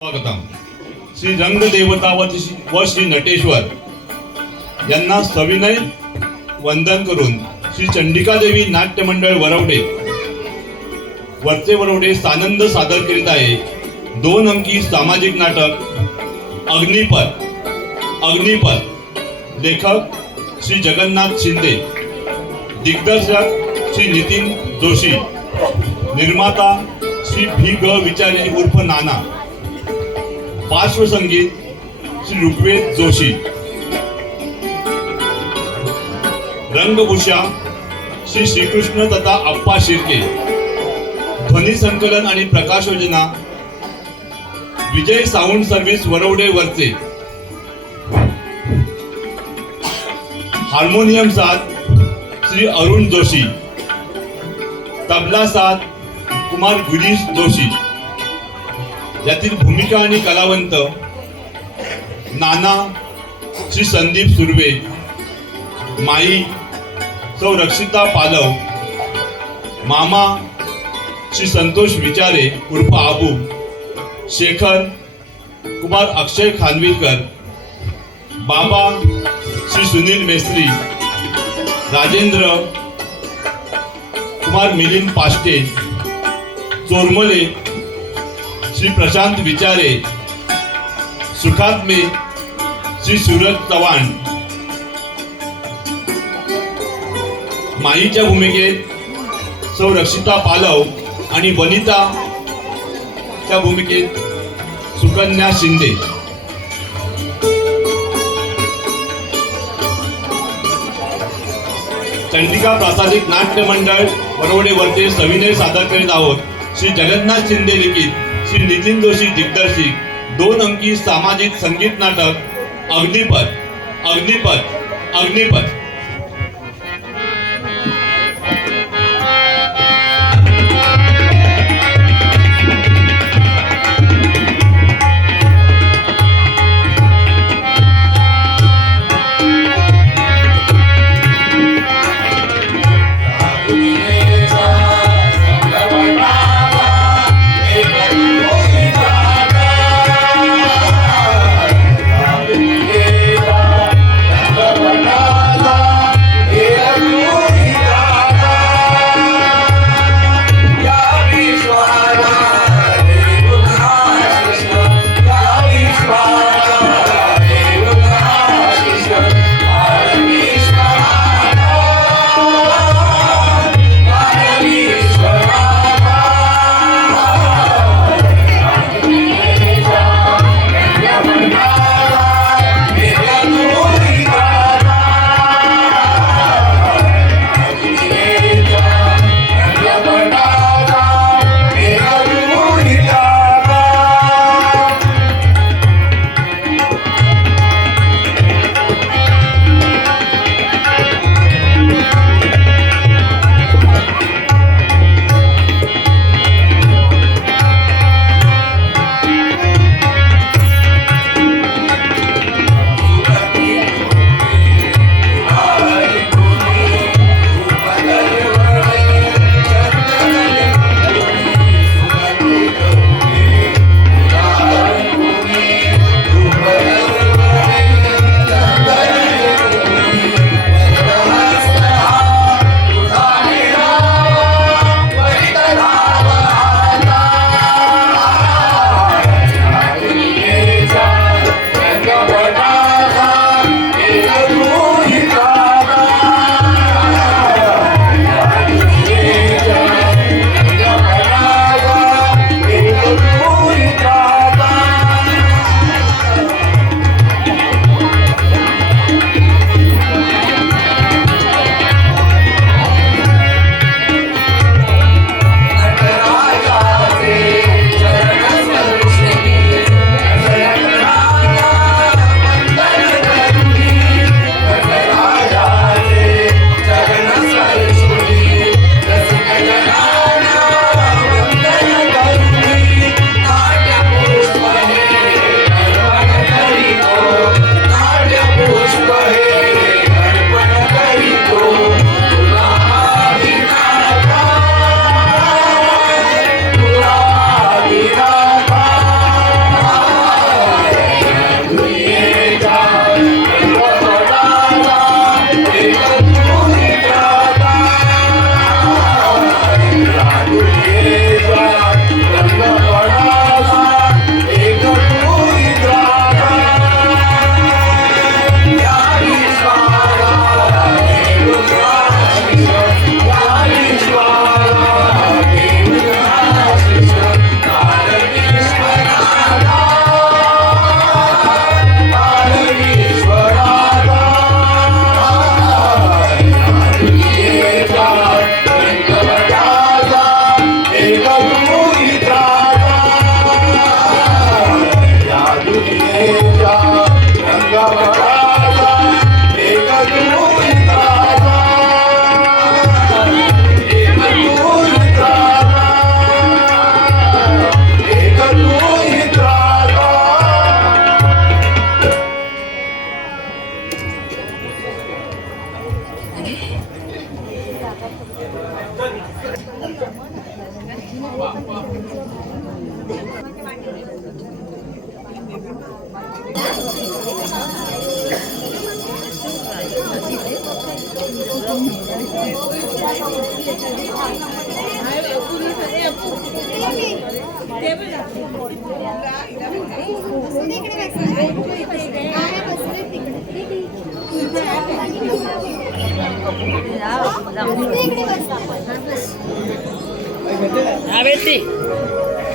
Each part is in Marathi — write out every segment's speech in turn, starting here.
स्वागतम. श्री रंगदेवता व श्री नटेश्वर यांना सविनय वंदन करून श्री चंडिका देवी नाट्य मंडळ वरवडे वरचे वरवडे सानंद सादर करीत आहे 2 अंकी सामाजिक नाटक अग्निपथ. लेखक श्री जगन्नाथ शिंदे, दिग्दर्शक श्री नितीन जोशी, निर्माता श्री भी ग विचारे उर्फ नाना, पार्श्वसंगीत श्री ऋग्वेद जोशी, रंगभूषा श्री श्रीकृष्ण तथा अप्पा शिर्के, ध्वनी संकलन आणि प्रकाशयोजना विजय साऊंड सर्व्हिस वरवडे वरचे, हार्मोनियम साथ श्री अरुण जोशी, तबला साथ कुमार गिरीश जोशी. यातील भूमिका आणि कलावंत नाना श्री संदीप सुर्वे, माई सौ रक्षिता पालव, मामा श्री संतोष विचारे उर्फ आबू, शेखर कुमार अक्षय खानविलकर, बाबा श्री सुनील मेस्त्री, राजेंद्र कुमार मिलिंद पाष्टे, चोरमले श्री प्रशांत विचारे, सुखात्मे श्री सूरज चव्हाण. माईच्या भूमिकेत सौ रक्षिता पालव आणि वनिता च्या भूमिकेत सुकन्या शिंदे. चंडिका प्रासादिक नाट्य मंडळ वरवडे वरचे सविनय सादर करीत आहोत श्री जगन्नाथ शिंदे लिखित, श्री नितीन जोशी दिग्दर्शित 2 अंकी सामाजिक संगीत नाटक अग्निपथ.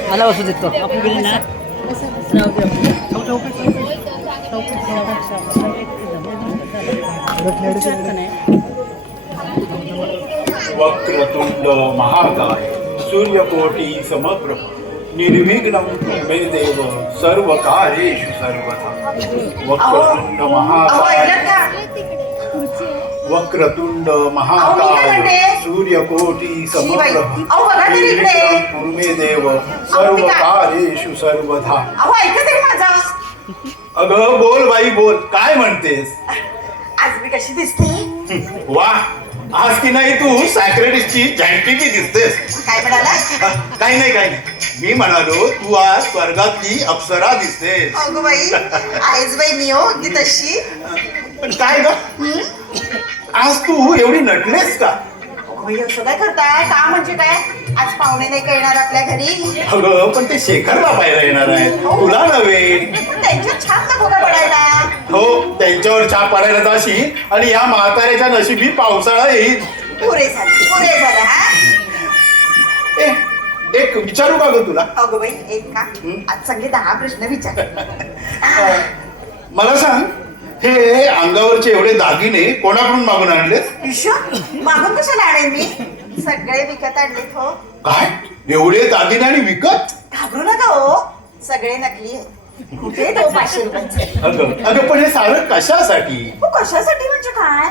मला बसू देतो वक्रतुंड महाकाय सूर्यकोटी समप्रभ निर्विघ्नं मे देव सर्व कार्येषु सर्वदा वक्रतुंड महाकाय वक्रतुंड महाकाय सूर्यकोटी समप्रभ निर्विघ्नं कुरु मे देव सर्व कार्येषु सर्वदा. अगं बोल बाई बोल, काय म्हणतेस? आज मी कशी दिसते? वा, आज की नाही तू सॅक्रेटिसची झँटीकी दिसतेस. काय म्हणाला? काही नाही मी म्हणालो तू आज स्वर्गातली अप्सरा दिसतेस. अगं बाई, आहेच बाई मी हो अगदी तशी. पण काय ग, आज तू एवढी नटलेस का? बाई असं काय करताय? का म्हणजे काय? आज पाहुणे नाही का येणार आपल्या घरी? अगं पण ते शेखरला पाहायला येणार आहे, तुला नव्हे. पण त्यांच्या छान नको का पडायला? हो, त्यांच्यावर छाप पडायला जाशील आणि या म्हाताऱ्याच्या नशिबी पावसाळा येईल. पुरे झालं हा. एक विचारू का ग तुला? अगं बाई एक का? आज सगळे 10 प्रश्न विचार. मला सांग, हे अंगावरचे एवढे दागिने कोणाकडून मागून आणलेस? मागून कशाला आणेन मी? सगळे विकत आणलेत हो. काय, एवढे दागिने आणि विकत? घाबरू नका हो, सगळे नकली आहेत. कुठे तो 500 रुपयाचे? अगं पण हे सारं कशासाठी? हो, कशासाठी म्हणजे काय?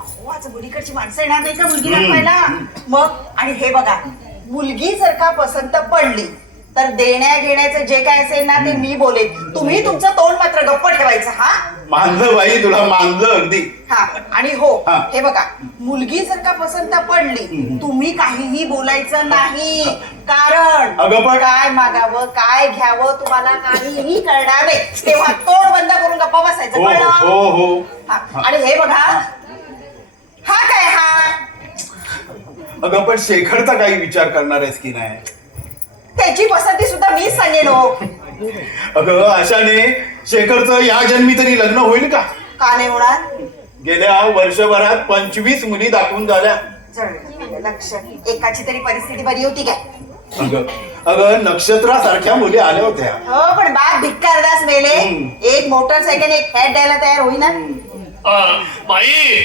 अहो, आज मुलीकडची माणसं येणार नाही का मुलगी दाखवायला? मग आणि हे बघा, मुलगी जर का पसंत पडली तर देण्या घेण्याचं जे काय असेल ना ते मी बोलेन. तुम्ही तुमचं तोंड मात्र गप्प ठेवायचं हा. मानलं बाई, तुला मानलं अगदी. हा आणि हो, हा. हे बघा, मुलगी जर का पसंत पडली तुम्ही काहीही बोलायचं नाही. कारण अगं पण- काय मागावं काय घ्यावं तुम्हाला काहीही कळणार नाही. तेव्हा तोंड बंद करून गप्पा बसायचं, हो कळलं? हो हो. हा, आणि हे बघा, हा काय हा? अगं पण शेखरचा काही विचार करणार आहेस की नाही? त्याची पसंती सुद्धा मीच सांगेन हो. अगं अशाने शेखरचं या जन्मी तरी लग्न होईल का? का नाही होणार? गेल्या वर्षभरात 25 मुली दाखवून झाल्या. लक्ष, एकाची तरी परिस्थिती बरी होती काय? अगं नक्षत्रासारख्या मुली आल्या होत्या. हो, पण बाप भिक्कारदास मेले. एक मोटरसायकल एक फ्लॅट द्यायला तयार होईना. माई,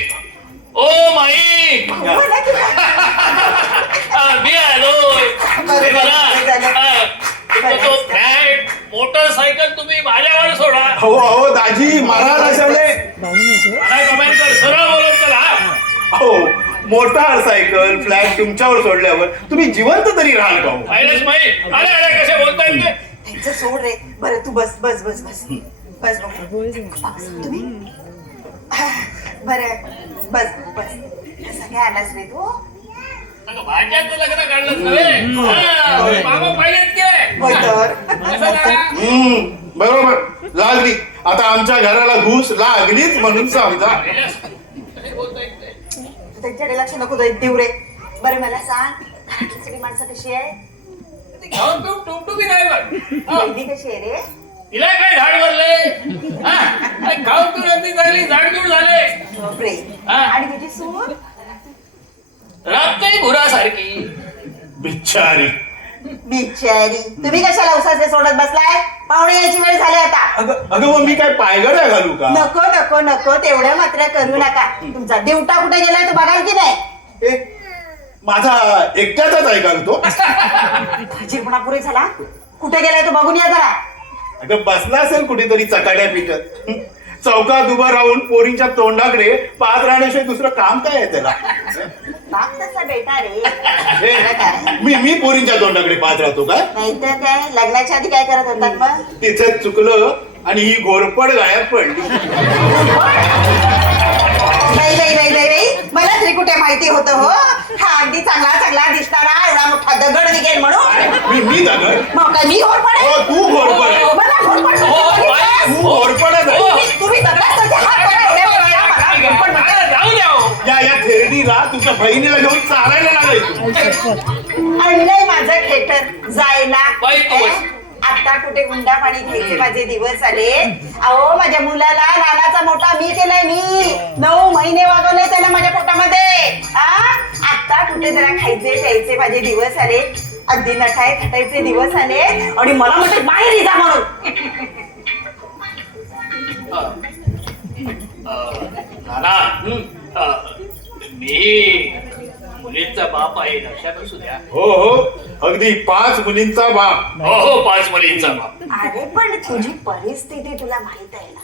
ओ माई, बोला की काय? मी आलोय. बरं झालं. तो फ्लॅट मोटरसायकल तुम्ही माझ्यावर सोडा. हो हो दाजी, महाराज अशाने. मला कमेंट कर, सरळ बोलत चला. हो, मोटारसायकल फ्लॅट तुमच्यावर सोडल्यावर तुम्ही जिवंत तरी राहाल का हो? पाहिलंच माई, अरे अरे कसे बोलतायत ते. त्यांचं सोड रे. बरं तू बस बस बस बस बस बस तुम्ही बरं बस बस. कसं काय आलास रे तू? अगं, भाच्याचं लग्न काढलं नव्हे. मामा पाहिजेत की होय तर. कसं काय? बरोबर, लागली आता आमच्या घराला घुस लागलीच म्हणून समजा. कसे बोलतायत ते. तू त्यांच्याकडे लक्ष नको देऊ रे. बरं मला सांग, घरातली सगळी माणसं कशी आहे? ते खाऊन पिऊन टुकटुकी नाही बघ. वैदी कशी आहे रे? तिला काय झाड भरले? खाऊन पिऊन अगदी झाली, झाडझूड झाले. बापरे. हा. आणि तुझी सून? राबतही घुरासारखी. बिचारी. बिचारी. तुम्ही कशाला उसाचे सोडत बसलाय? पाहुणे यायची वेळ झाली आता. अगं मग मी काय पायगड्या घालू का? नको नको नको, तेवढं मात्र करू नका. तुमचा दिवटा कुठे गेलाय तो बघाल की नाही? ए, माझा एकट्याचाच आहे का तो? फजीरपणा पुरे झाला. कुठे गेलाय तो बघून या जरा. अगं बसला असेल कुठेतरी चकाड्या पिटत. चौकात उभं राहून पोरींच्या तोंडाकडे पाहत राहण्याशिवाय दुसरं काम काय आहे त्याला? बाप तसा बेटा रे. ए, मी पोरींच्या तोंडाकडे पाहत राहतो का? नाहीतर काय, लग्नाच्या आधी काय करत होतात मग? तिथेच चुकलं आणि ही घोरपड गायब पडली. नाही नाही नाही नाही नाही, मला तरी कुठे माहिती होतं हो. हा अगदी चांगला चांगला दिसणारा एवढा मोठा दगड निघेल म्हणून. मी दगड? मग काय मी घोरपड आहे? हो, तू घोरपड आहे. मला घोरपड तू घोरपडच आहे. तुम्ही दगडात हात करा, एवढ्या वेळेला मला घोरपड म्हणता. जाऊ द्या हो. या थेरडीला तुझ्या बहिणीला घेऊन चालायला लागायचं. आणलंय माझं खेटर जायला. बाई, तू बस. आता कुठे हुंडा पाणी घ्यायचे माझे दिवस आले. अहो माझ्या मुलाला लहानाचा मोठा मी केलाय. मी 9 महिने वागवले त्याला माझ्या पोटामध्ये. आता कुठे जरा खायचे प्यायचे माझे दिवस आले. अगदी नटाय खटायचे दिवस आले आणि मला म्हणते बाहेर जा म्हणून. मी मुलींचा बाप आहे, लक्षात असू द्या. हो हो, अगदी 5 मुलींचा बाप. हो 5 मुलींचा बाप. अरे पण तुझी परिस्थिती तुला माहित आहे ना.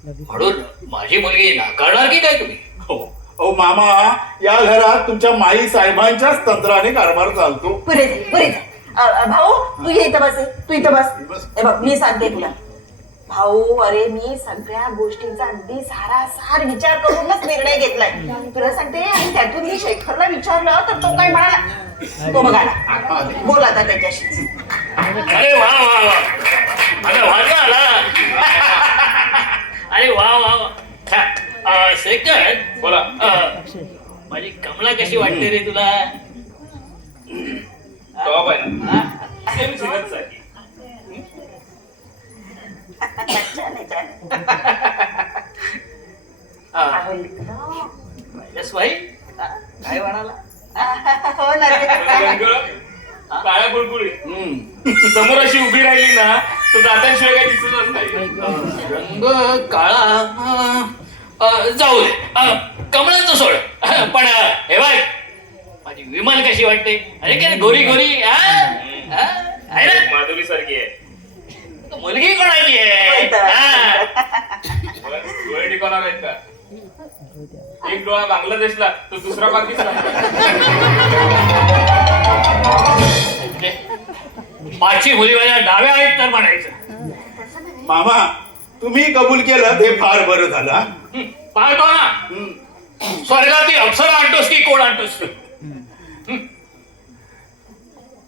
म्हणून माझी मुलगी नाकारणार की काय तुम्ही? हो मामा, या घरात तुमच्या माई साहेबांच्याच तंत्राने कारभार चालतो. पुरे भाऊ तू इथं बस. तू इथं बस. हे बघ मी सांगते तुला भाऊ. अरे मी सगळ्या गोष्टींचा अगदी सारासार विचार करूनच निर्णय घेतलाय. तुला सांगते. आणि त्यातून मी शेखरला विचारलं तर तो काय म्हणाला. तो बघायला बोल आता त्याच्याशी. अरे वा वा वा, माझा वाजा आला. अरे वा वा वा. शेखर बोला. माझी कमला कशी वाटते रे तुला? काय म्हणाला? हो ना रे. काळ्या गुळगुळी समोर अशी उभी राहिली ना तर दातांशिवाय काही दिसतच नाही. रंग काळा. जाऊ दे, कमळाचं सोड. पण हे बाय, माझी विमान कशी वाटते? अरे काय गोरी गोरी आहे ना, माधुरी सारखी आहे. मुलगी कोणाची आहे? डोळे टिकवणार आहेत का? एक डोळा बांगलादेशला तर दुसरा पाकिस्तान. 5 मुली माझ्या डाव्या आहेत तर म्हणायचं. मामा, तुम्ही कबूल केलं ते फार बरं झालं. पाहतो ना, स्वर्गातील अप्सरा आणतोस की कोण आणतोस?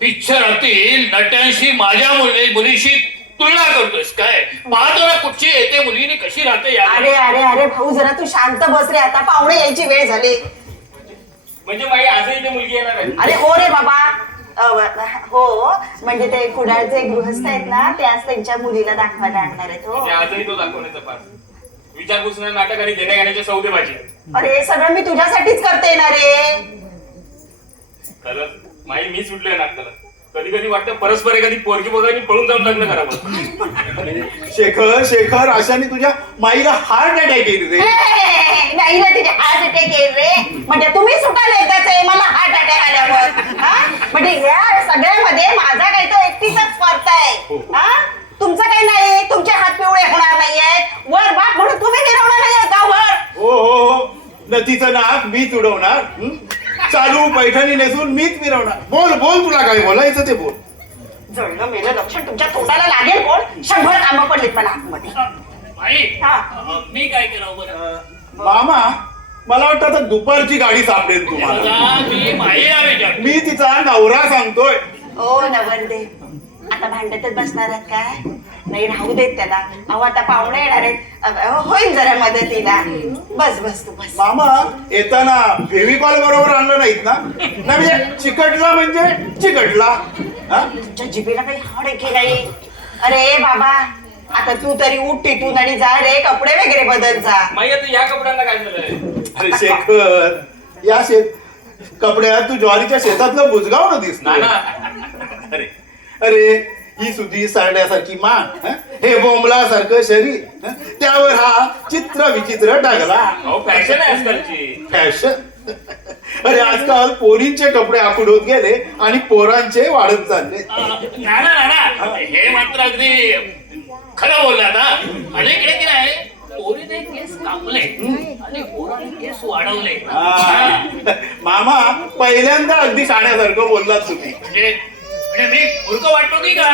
पिक्चरातील नट्यांशी माझ्या मुलीशी तुलना करतोस काय? पाहतो ना कुठची येते मुलीने कशी राहते. अरे अरे अरे भाऊ जरा तू शांत बस रे. आता पाहुणे यायची वेळ झाली. म्हणजे बाई आजही ते मुलगी येणार आहे. अरे हो रे बाबा. हो म्हणजे ते कुडाळचे गृहस्थ आहेत ना, ते आज त्यांच्या मुलीला दाखवायला आणणार आहेत. हो म्हणजे आजही तो दाखवण्याचा पास. विचारपूसना नाटक आणि देण्या घेण्याचे सौदेबाजी. अरे हे सगळं मी तुझ्यासाठीच करते ना रे. खरंच माई मी सुटलोय नाटकाला. कधी कधी वाटतं परस्पर एखादी पोरगी बघायची पळून जाऊन लग्न करावं. शेखर अशाने तुझ्या माईला हार्ट अटॅक येईल रे. नाही ना तिथे हार्ट अटॅक येईल रे. म्हणजे तुम्ही सुटायला येताच आहे मला हार्ट अटॅक आल्यावर. म्हणजे या सगळ्यामध्ये माझा काही तो एकटीचाच स्वार्थ आहे. तुमचं काही नाही. तुमचे हात पिवळे होणार नाहीयेत. वर बाप म्हणून तुम्ही निरवणार नाहीये गावभर. हो हो हो, नदीचं नाक मीच उडवणार. चालू पैठणी नेसून मीच मिरवणार. बोल बोल, तुला काय बोलायचं ते बोल. जळलं मेलं लक्षण तुमच्या तोंडाला लागेल. कोण 100 कामं पडलीत मला आतमध्ये. मी काय केलं बरं? मामा, मला वाटतं आता दुपारची गाडी सापडेल तुम्हाला. मी माईला विचार. मी तिचा नवरा सांगतोय. ओ नवरदे, आता भांडतच बसणार आहात काय? नाही राहू देत त्याला. अहो आता पाहुणे येणार आहेत. होईल जरा मदतीला. बस बस तू बस. मामा, येताना फेविकॉल बरोबर आणलं नाहीत ना? नाही म्हणजे चिकटला म्हणजे चिकटला. तुमच्या जिभेला काही हाड आहे की नाही? अरे बाबा आता तू तरी उठ तिथून आणि जा रे. कपडे वगैरे बदल जा. माई आता या कपड्यांना काय झालंय? अरे शेखर, या कपड्यात तू ज्वारीच्या शेतातलं बुजगाव दिसणार. अरे अरे ही सुधी सारण्यासारखी मान, हे बोंबलासारखं शरीर, त्यावर हा चित्र विचित्र टाकला. अहो फॅशन आहे आजकालची. फॅशन? अरे आजकाल पोरींचे कपडे आखूड होत गेले आणि पोरांचे वाढत चालले. ना हे मात्र अगदी खरं बोलला ना. अलीकडे की नाही पोरीने केस कापले आणि पोराने केस वाढवले. मामा, पहिल्यांदा अगदी शाण्यासारखं बोललात तुम्ही. म्हणजे मी मूर्ख वाटतो की का?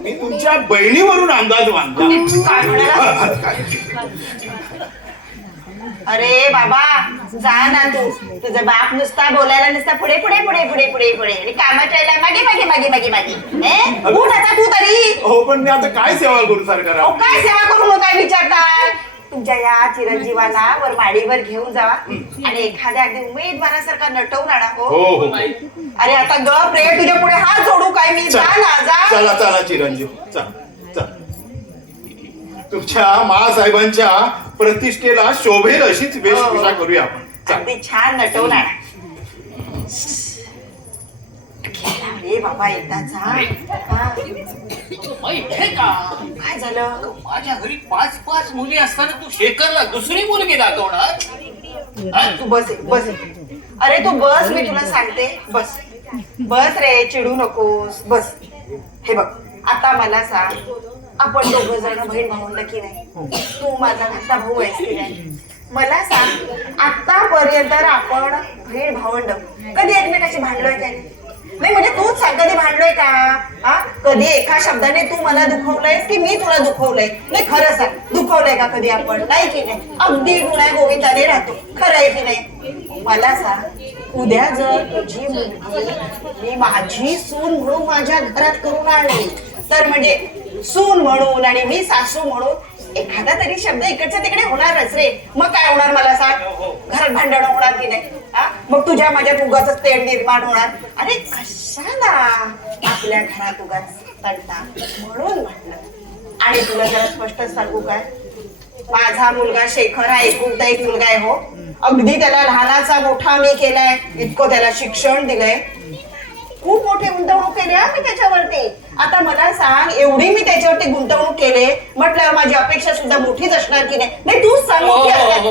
मी तुमच्या बहिणीवरून अंदाज बांधला. काय म्हणाला? अरे बाबा जा ना तू. तुझा बाप नुसता बोलायला नुसता पुढे पुढे पुढे पुढे पुढे पुढे आणि कामाच्या वेळेला मागे मागे मागे मागे मागे. उठ आता तू तरी. हो पण मी आता काय सेवा करू सरकार? काय सेवा करू मग काय विचारताय? तुमच्या या चिरंजीवाला वर माडीवर घेऊन जावा आणि एखाद्या अगदी उमेदवारासारखा नटवून आणा हो. हो हो अरे आता गप रे, तुझ्या पुढे हात जोडू काय मी? जा ना जा. चला चला चिरंजीव चल चल. तुमच्या मासाहेबांच्या प्रतिष्ठेला शोभेल अशीच वेशभूषा करूया आपण. चल. अगदी छान नटवून आणा. अरे बाबा एकदाचा इथे का काय झालं? माझ्या घरी 5 मुली असताना तू शेखरला दुसरी मुलगी दाखवणार? तू बस बस. अरे तू बस, मी तुला सांगते बस बस रे, चिडू नकोस बस. हे बघ आता मला सांग, आपण दोघं जण बहीण भावंड की नाही? तू माझा धाकटा भाऊ आहेस की नाही? मला सांग आतापर्यंत आपण बहीण भावंड कधी एकमेकाशी भांडलोय काय? नाही म्हणजे तूच सांग, कधी भांडलोय का? हा कधी एका शब्दाने तू मला दुखवलंयस की मी तुला दुखवलंय? नाही खरं सांग, दुखवलंय का कधी आपण? नाही की नाही? अगदी गुन्हा गोविंदाने राहतो, खरं आहे की नाही? मला सांग, उद्या जर तुझी मुलगी मी माझी सून म्हणून माझ्या घरात करून आणली तर म्हणजे सून म्हणून आणि मी सासू म्हणून एखादा तरी शब्द इकडच्या तिकडे होणारच रे. मग काय होणार मला सांग? घरात भांडण होणार की नाही? हा मग तुझ्या माझ्यात उगाच तेढ निर्माण होणार. अरे कशाला आपल्या घरात उगाच तंटा, म्हणून म्हटलं. आणि तुला जरा स्पष्ट सांगू काय, माझा मुलगा शेखर हा एकुलता एक मुलगा आहे हो. अगदी त्याला लहानाचा मोठा मी केलाय, इतकं त्याला शिक्षण दिलंय, खूप मोठी गुंतवणूक केली मी त्याच्यावरती. आता मला सांग, एवढी मी त्याच्यावरती गुंतवणूक केले म्हटल्यावर माझी अपेक्षा सुद्धा मोठीच असणार की नाही? नाही तूच सांग मोठी असणार.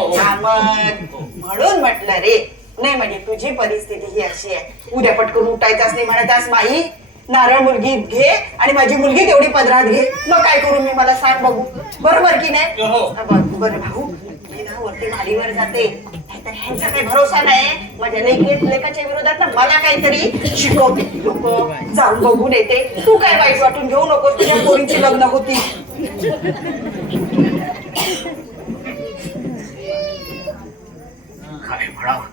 म्हणून म्हटलं रे. नाही म्हणजे तुझी परिस्थिती ही अशी आहे, उद्या पटकन उठायचाच नाही म्हणतास माही, नारळ मुलगी घे आणि माझी मुलगी तेवढी पदरात घे, मग काय करू मी? मला सांग बघू, बरोबर की नाही? बरं भाऊ, मी ना वरती माडीवर जाते, तर ह्यांचा काही भरोसा नाही. माझ्या लेखाच्या विरोधात ना मला काहीतरी शिकवते लोक, जाऊन बघून येते. तू काय वाईट वाटून घेऊ नकोस, तुझ्या पोरींची लग्न होती. काय म्हणावं?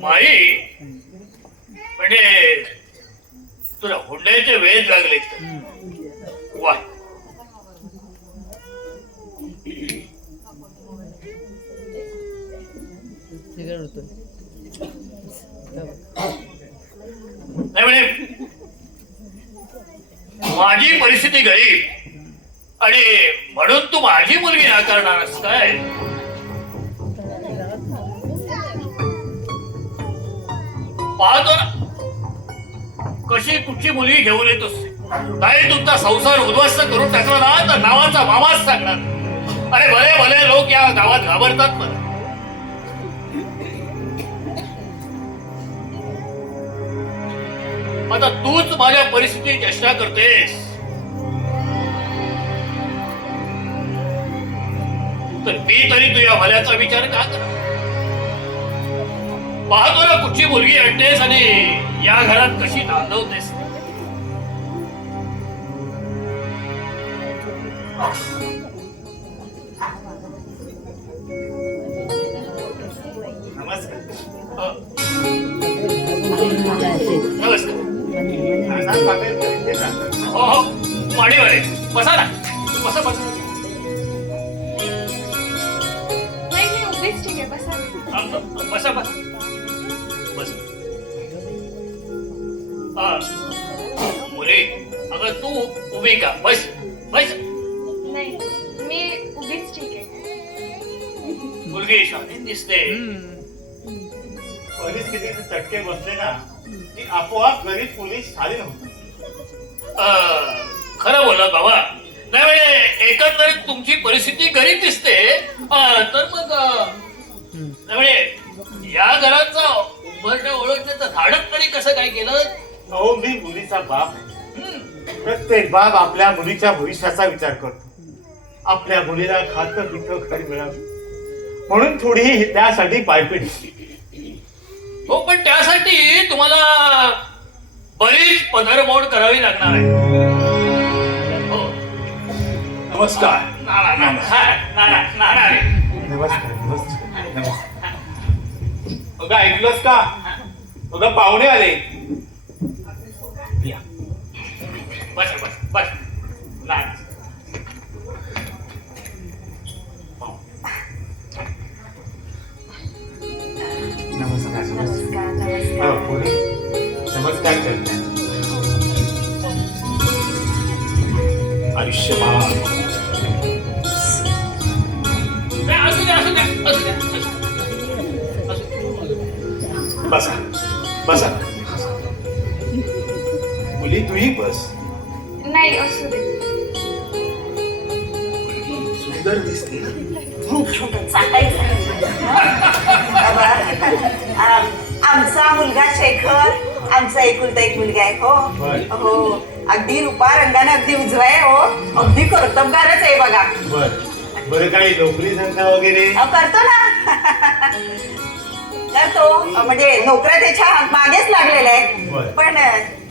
माई म्हणजे तुला हुंड्याचे वेध लागले वा. नाही म्हणजे माझी परिस्थिती गरीब आणि म्हणून तू माझी मुलगी नाकारणार असं काय? पाहतो ना कशी कुठची मुलगी घेऊन येतोस. नाही तुमचा संसार उद्ध्वस्त करून टाकला ना तर नावाचा मामाच सांगणार. अरे भले भले लोक या गावात घाबरतात. पण आता तूच माझ्या परिस्थितीची चेष्टा करतेस तर मी तरी तुझ्या भल्याचा विचार का करा? पाहतो ना कुठची मुलगी आणतेस आणि या घरात कशी नांदवतेस. नमस्कार. हो हो माडीवर आहे. बसा ना, बसा बसा. ठीक आहे बसा. बसा बसा बस. मुली अगं तू उभी का? बस बस. नाही मी उभीच ठीक आहे. मुलगी शांत दिसते. परिस्थितीचे चटके बसले ना की आपोआप गरीब पोलीस खाली नव्हतं. खरं बोला बाबा. नाही म्हणजे एकंदरीत तुमची परिस्थिती गरीब दिसते तर मग म्हणजे या घराचा उंबरठा ओळखण्याचं धाडक तरी कसं काय केलं? अहो मी मुलीचा बाप आहे. प्रत्येक बाप आपल्या मुलीच्या भविष्याचा विचार करतो. आपल्या मुलीला खातं पिठं घरी मिळावं म्हणून थोडी त्यासाठी पायपीट. हो पण त्यासाठी तुम्हाला बरीच पदरमोड करावी लागणार आहे. हो नमस्कार. बघा ऐकलंस का? बघा पाहुणे आले. बस बस बस नाच. नमस्कार नमस्कार हा, नमस्कार पुढे. नमस्कार कन्या. आयुष्यमान. असू द्या असू द्या असू द्या असू द्या. बसा बसा. मुली तूही बस. नाही असू दे. सुंदर दिसते. आमचा मुलगा शेखर आमचा एकुलता एक मुलगा आहे बर. हो हो अगदी रूपा रंगाने अगदी उजवा आहे हो अगदी कर्तबगारच आहे बघा बर बरं काही नोकरी धंदा वगैरे करतो ना करतो म्हणजे नोकऱ्या त्याच्या मागेच लागलेल्या बर. आहेत पण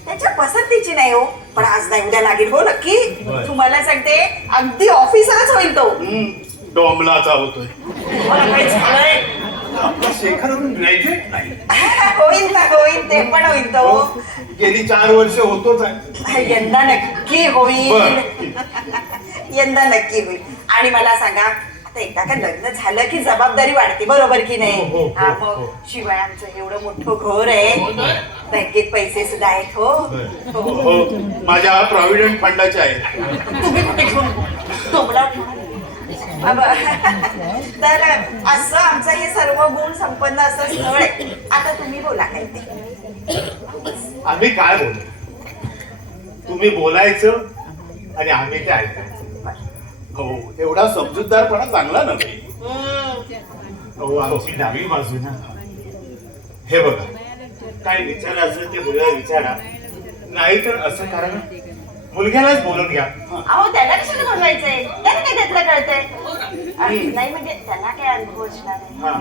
त्याच्या पसंतीची नाही हो पण आज नाही उद्या लागेल हो नक्की बर. तुम्हाला सांगते अगदी ऑफिसरच होईल तो डोंबलाचा होतोय. मला काही झालंय आपला शेखर अजून ग्रॅज्युएट नाही. होईल ना होईल ते पण होईल तो गेली 4 वर्ष होतोच आहे. यंदा नक्की होईल बर. यंदा नक्की होईल आणि मला सांगा आता एकदा का लग्न झालं की जबाबदारी वाढते बरोबर की हो, नाही हो, हा हो, मग हो. शिवाय आमचं एवढं मोठं घर आहे बँकेत पैसे सुद्धा आहेत हो बर. हो. हो माझ्या प्रॉव्हिडंट फंडाचे आहे. तुम्ही कुठे घेऊन डोंबला तर असं आमचं हे सर्व गुण संपन्न असं स्थळ आहे आता तुम्ही बोला काय ते आम्ही काय बोलू तुम्ही बोलायचं आणि आम्ही ते ऐकायचं. हो एवढा समजूतदारपणा चांगला नव्हे. हो आमची डावी बाजू ना. हे बघा काय विचारायचं ते मुलाला विचारा नाहीतर असं करा ना मुलग्यालाच बोलून घ्या. अहो त्याला कशाला बोलवायचंय त्याला काय त्यातलं कळतंय नाही म्हणजे त्याला काय अनुभव असणार आहे हा,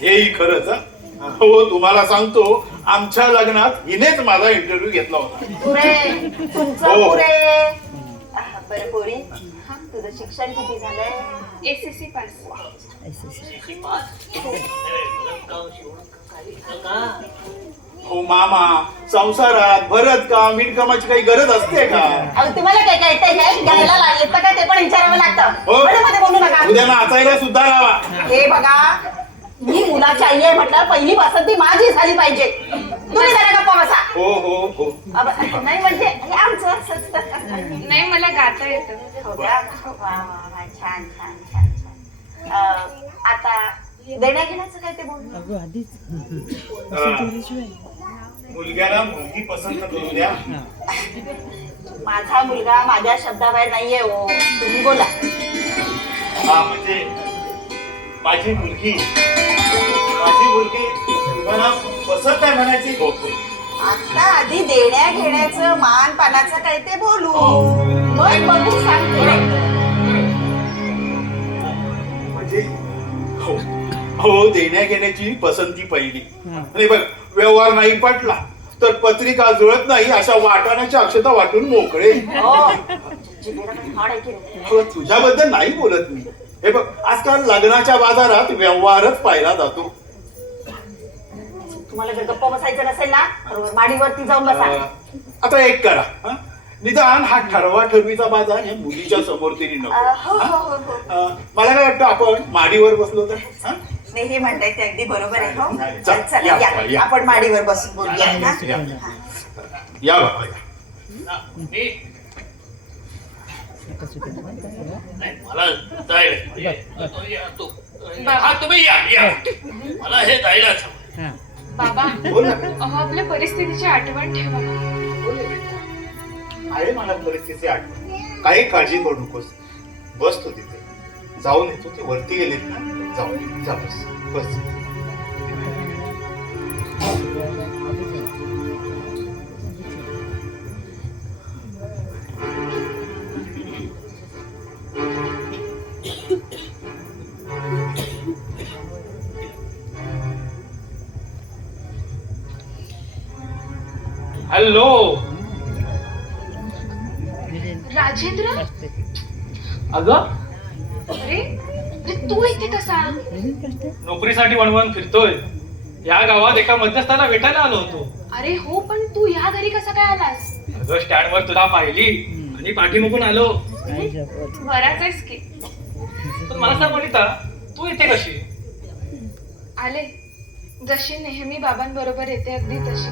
हेही खरंच हं. हो तुम्हाला सांगतो आमच्या लग्नात हिनेच माझा इंटरव्ह्यू घेतला होता. पुरे तुमचं हो. पुरे बरं पोरी तुझं शिक्षण किती झालंय एसएससी पास. हो मामा संसारात भरत काम विणकामाची काही गरज असते का? अहो तुम्हाला काय काय येतंय काय घ्यायला येतं का ते पण विचारावं लागतं हो. मध्ये मध्ये बोलू नका उद्या नाचायला सुद्धा लावा. हे बघा मी मुलाची आई आहे म्हटलं पहिली पसंती माझी झाली पाहिजे तुम्ही जरा गप्पा बसा हो हो हो नाही म्हणजे हे आमचं असंच. नाही मला गाता येतं. हो का? वा, वा, वा. छान छान छान छान आता देण्या घेण्याचं काय ते बोल मुलग्याला मुलगी पसंत करू द्या. माझा मुलगा माझ्या शब्दाबाहेर नाहीये हो तुम्ही बोला हा म्हणजे माझी मुलगी तुम्हाला पसंत आहे म्हणायची. हो हो आता आधी देण्या घेण्याचं मान पानाचं काय ते बोलू मग बघू सांगते म्हणजे हो हो देण्या घेण्याची पसंती पहिली आणि बघ व्यवहार नाही पटला तर पत्रिका जुळत नाही अशा वाटाण्याच्या अक्षता वाटून मोकळे. हो जिभेला काही हाड आहे की नाही? हो, तुझ्याबद्दल नाही बोलत मी. हे बघ आजकाल लग्नाच्या बाजारात व्यवहारच पाहिला जातो. तुम्हाला जर गप्पा बसायचं नसेल ना बरोबर माडीवरती जाऊन बसा आता एक करा हं? निदान हा ठरवाठरवीचा बाजार या मुलीच्या समोर तरी नको. हो हो हो हो मला काय वाटतं आपण माडीवर बसलो तर हं? नाही हे म्हणताय ते अगदी बरोबर आहे हो चल, चला या, या या. आपण माडीवर बसून बोलूया ना या. हा. या बाबा या. नाही मला जायला या तू. हा तुम्ही या या मला हे जायलाच हवं. बाबा बोल ना. अहो आपल्या परिस्थितीची आठवण ठेवा. आहे मला परिस्थिती आठवण काही काळजी करू नकोस बस तू तिथे जाऊन येतो ते वरती गेलेत ना जाऊ जा बस बस. हॅलो राजेंद्र अगं अरे अरे तू इथे कसा नोकरीसाठी वणवण फिरतोय. या गावात एका मध्यस्थाला भेटायला आलो होतो. अरे हो पण तू या घरी कसा काय आलास अगं स्टँडवर तुला पाहिली आणि पाठीमागून आलो. बराच आहेस की. पण मला सांग वनिता, तू इथे कशी? आले जशी नेहमी बाबांबरोबर येते अगदी तशी.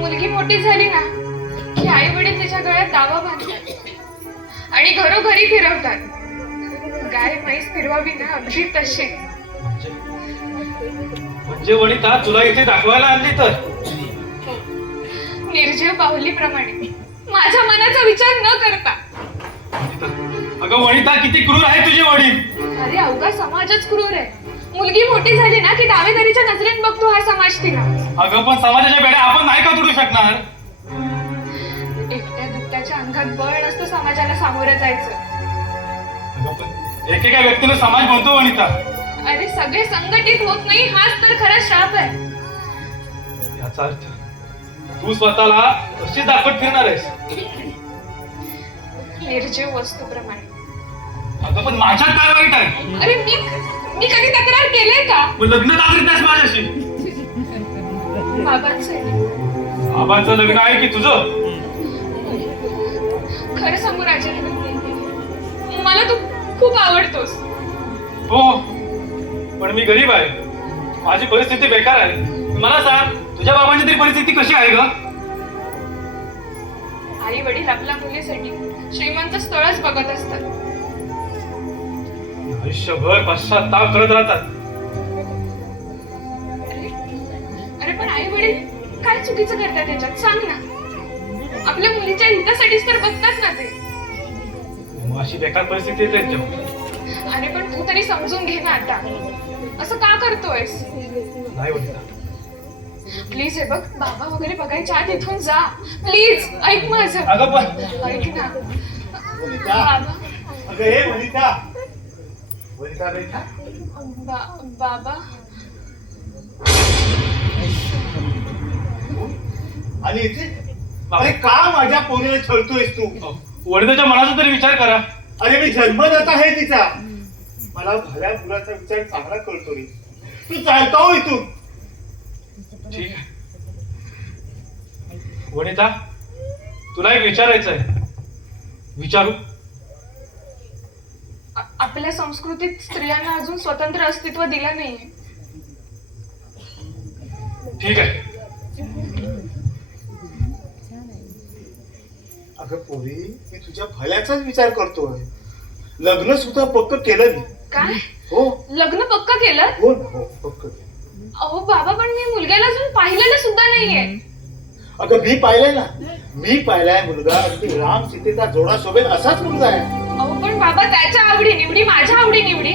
मुलगी मोठी झाली ना की आई वडील तिच्या गळ्यात दावा बांधतात आणि घरोघरी फिरवतात. गाय म्हैस फिरवावी ना अगदी तशी. म्हणजे वनिता तुला इथे दाखवायला आणली तर? निर्जीव बाहुलीप्रमाणे माझ्या मनाचा विचार न करता. अगं वनिता, किती क्रूर आहे तुझे वडील. अरे अवघा समाजच क्रूर आहे. मुलगी मोठी झाली ना की दावेदारीच्या नजरेने बघतो हा समाज तिला. अगं पण समाजाच्या बेड्या आपण नाही का तुडू शकणार? एकट्या दुकट्याच्या अंगात बळ नसतं समाजाला सामोरं जायचं. अगं पण एकेका व्यक्तीला समाज बनतो वनिता. अरे सगळे संघटित होत नाही हाच तर खरा शाप आहे. याचा अर्थ तू स्वतःला अशीच दाखवत फिरणार आहेस. निर्जीव वस्तूप्रमाणे. अगं पण माझ्यात काय वाईट आहे? अरे मी कधी तक्रार केले का? मग लग्न का करीत नाहीस माझ्याशी? बाबांसाठी. बाबांचं लग्न आहे की तुझं? खरं सांगू राजेंद्र, मला तू खूप आवडतोस. हो, पण मी गरीब आहे. माझी परिस्थिती बेकार आहे. मला सांग, तुझ्या बाबांची तरी परिस्थिती कशी आहे ग? आई वडील आपल्या मुलीसाठी श्रीमंत स्थळच बघत असतात. आयुष्यभर पश्चाताप करत राहतात. अरे पण आई वडील काय चुकीचं करतात त्याच्यात सांग ना. आपल्या मुलीच्या हितासाठीच तर बघतात ना ते. मग अशी बेकार परिस्थिती येते तेव्हा. अरे पण तू तरी समजून घे ना आता. असं का करतोयस? नाही वनिता. प्लीज हे बघ, बाबा वगैरे बघायच्या आत इथून जा. प्लीज ऐक माझं. अगं पण ऐक ना वनिता, बाबा. अगं हे वनिता. वनिता बेटा, बाबा आणि इथे अरे का माझ्या पोरीला छळतोयस तू? वडिलांच्या मनाचा तरी विचार करा. अरे मी जन्मदाता आहे तिचा. मला भल्या मुलाचा विचार चांगला कळतो रे. तू चालतो हो इथून. ठीक आहे वनिता, तुला एक विचारायचं आहे. विचारू? आपल्या संस्कृतीत स्त्रियांना अजून स्वतंत्र अस्तित्व दिलं नाहीये. ठीक आहे. अगं पोरी, मी तुझ्या भल्याचाच विचार करतोय. लग्न सुद्धा पक्क केलं मी. काय? हो लग्न पक्का केलं? हो हो पक्क केलं. अहो बाबा, पण मी मुलग्याला अजून पाहिलेलं सुद्धा नाहीये. अगं मी पाहिलंय ना. मी पाहिलाय मुलगा. अगदी राम सीतेचा जोडा शोभेल असाच मुलगा आहे. अहो पण बाबा, त्याच्या आवडी निवडी माझ्या आवडी निवडी.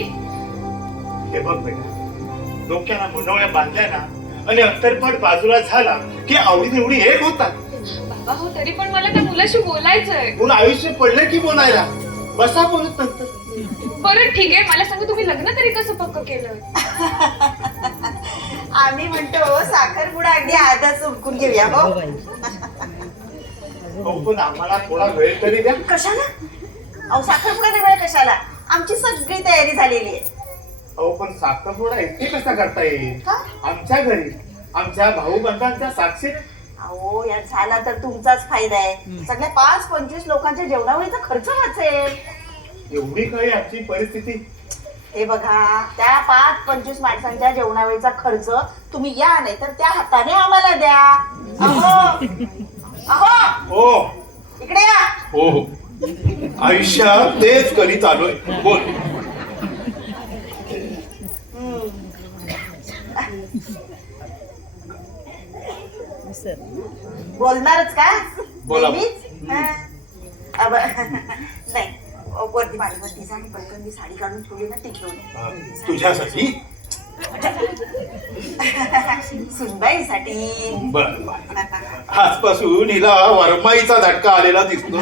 हे बघ बेटा, डोक्याला मुंडवळ्या बांधल्या ना आणि अंतरपट बाजूला झाला की आवडी निवडी एक होतात. बाबा हो, तरी पण मला त्या मुलाशी बोलायचंय. मुलं आयुष्य पडलं की बोलायला. बसा बोलत नंतर. बरं ठीक आहे, मला सांगा तुम्ही लग्न तरी कसं पक्क केलं? आम्ही म्हणतो साखरपुडा अगदी आधीच उडकून घेऊया. हो हो पण आम्हाला थोडा वेळ तरी द्या. कशाला? अहो साखरपुडा वेळ कशाला? आमची सगळी तयारी झालेली आहे. अहो पण साखरपुडा इथे कसा करता येईल? का? आमच्या घरी आमच्या भाऊ बंधांच्या साक्षीने. अहो यात झाला तर तुमचाच फायदा आहे. सगळ्या 5-25 लोकांच्या जेवणावळीचा खर्च वाचेल. एवढी काही आमची परिस्थिती. हे बघा, त्या 5-25 माणसांच्या जेवणावळीचा खर्च तुम्ही या, नाही तर त्या हाताने आम्हाला द्या. अहो अहो, हो इकडे या. हो हो, आयुष्यात तेच करीत आलोय. बोल. बोलणारच का? बोला. नेहमीच? हा. नाही, वरती माझी साडी पटकन मी साडी काढून ठेवली ना, ती घेऊन ये. तुझ्यासाठी सुनबाईसाठी. बर आजपासून हिला वरमाईचा झटका आलेला दिसतो.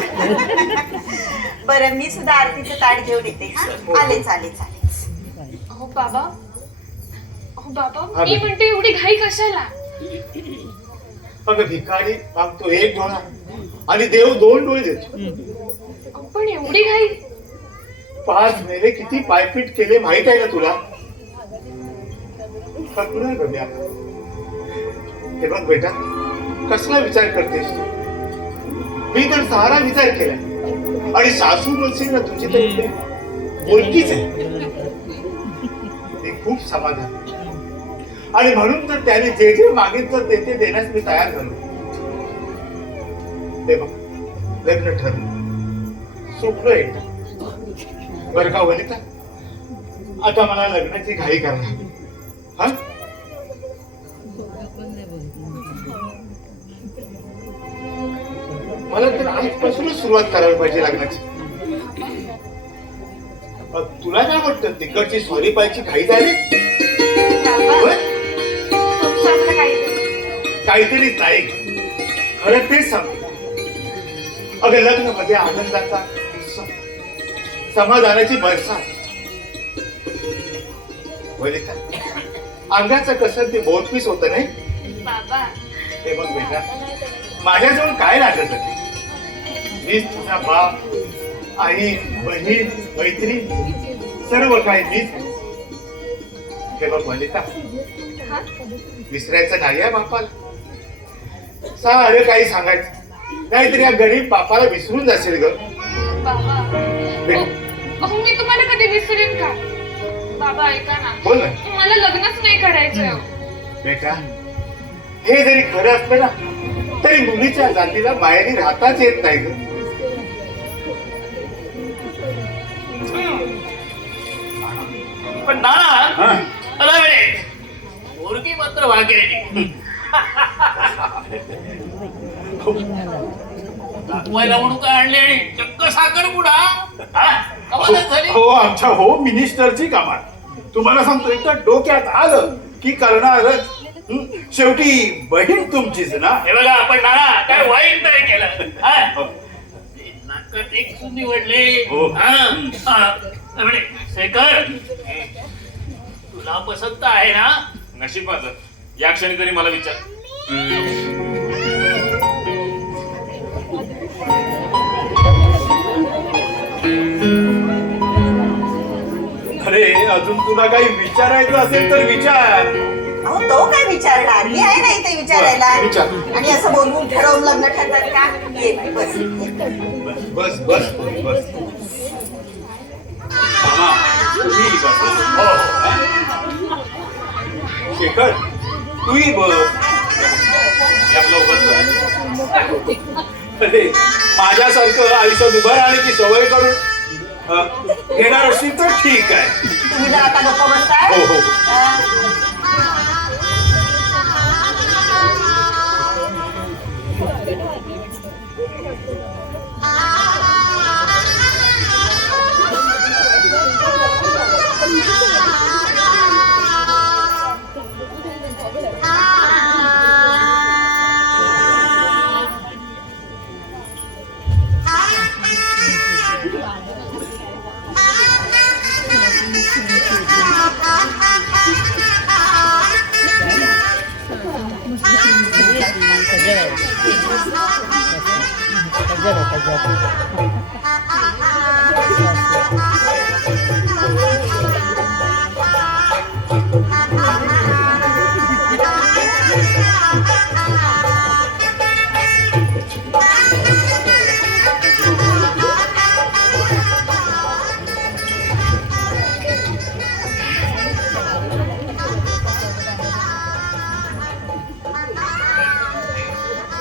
बरं, मी सुद्धा आरतीचं ताट घेऊन येते. आलेच आलेच आलेच. अहो बाबा, अहो बाबा, मी म्हणते एवढी घाई कशाला? अगं भिकारी मागतो एक डोळा आणि देव 2 डोळे देतो. पण एवढी घाई? 5 महिने किती पायपीट केले माहित आहे ना तुला? थकलोय ग मी आता. हे बघ बेटा, कसला विचार करतेस तू? मी तर सारा विचार केला आणि सासू म्हणशील ना तुझी तर ओळखीच आहे. ते खूप समाधान आणि म्हणून तर त्याने जे जे मागितलं ते ते देण्यास मी तयार झालो. ते बघ लग्न ठरलं, सुटलं एकदा. बरं का वनिता, आता मला लग्नाची घाई करणार. हा मला तर आजपासूनच सुरुवात करायला पाहिजे लग्नाची. तुला काय वाटतं तिकडची सॉरी पायची घाई झाली? होय? तुमच्याकडे काहीतरी नाही, खरं तेच सांगतो. अगं लग्न मध्ये आनंदाचा समाधानाची बरसात. वनिता, अंगाचं कसं ते बोटपीस होत नाही. बाबा हे बघ बेटा, माझ्याजवळ काय लागत होते? मीच तुझा बाप, आई, बहीण, मैत्रीण, सर्व काही मीच. हे बघ वनिता, हा विसरायचं नाही या बापाला. सारं काही सांगायचं, नाहीतरी या गरीब बापाला विसरून जाशील ग. बाबा अहो मी तुम्हाला कधी विसरेन का? बाबा ऐका ना, बोल ना मला लग्नच नाही करायचं. बेटा, हे जरी खरं असलं ना तरी मुलीच्या जातीला माहेरी राहताच येत नाही ग. पण नाना अला वेळे पोरगी मात्र वागेली. दाखवायला म्हणून काय आणले आणि चक्क साखरपुडा. कमालच झाली. हो, आमच्या होम मिनिस्टरची कमाल. तुम्हाला सांगतो, एकदा डोक्यात आलं की करणारच. शेवटी बहीण तुमचीच ना. हे बघा आपण नाना काय वाईट नाही केलं. हा? ते नाकात एक सून निवडले. हो. म्हणजे शेखर तुला पसंत आहे ना? नशीब माझं, या क्षणी तरी मला विचार. अरे, अजून तुला काही विचारायचं असेल तर विचार. अहो तो काय विचारणार, मी आहे ना इथे विचारायला. विचार. आणि असं बोलवून ठरवून लग्न ठरतात का? ये बाई, बस. बस बस बस. मामा, तुम्ही बस. हो, हो. शेखर, तूही बस. हे आपलं बस. अरे, माझ्यासारखं आयुष्यात उभं राहण्याची सवय करून घेणार असतील तर ठीक आहे. तुम्ही जर आता गप्प बसताय. हो, हो.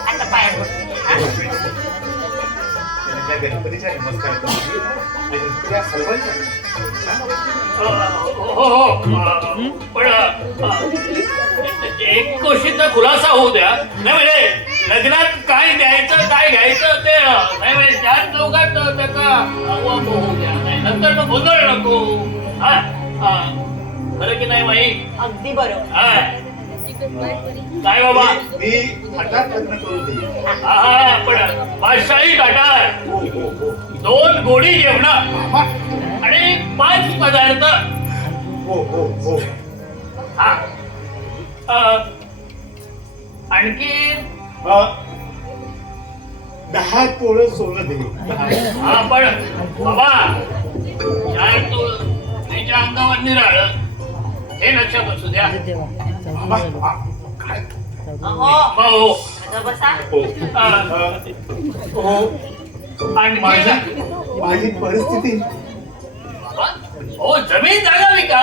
आता पाय पड. त्या गणपतीच्या नमस्कार करतो आणि त्या सर्वांच्या. हो पण एक गोष्टीचा खुलासा होऊ द्या. नाही म्हणजे लग्नात काय द्यायचं काय घ्यायचं ते नाही म्हणजे त्याच लोकात त्याचा आवाप होऊ द्या. नाही नंतर मग गोंधळ नको. खरं की नाही माई? अगदी बरोबर. काय बाबा? मी हठात लग्न करून देईन. हा पण बादशाही ताटात 2 गोडी जेवण आणि 5 पदार्थ. हो हो हो. हा आणखी 10 तोळं सोनं देईन. हा पण बाबा 4 तो तिच्या अंगावर निराळ हे लक्षात असू द्या. काय अहो हो आता बसा. हो हो आणखी माझी परिस्थिती हो जमीन जागा विका.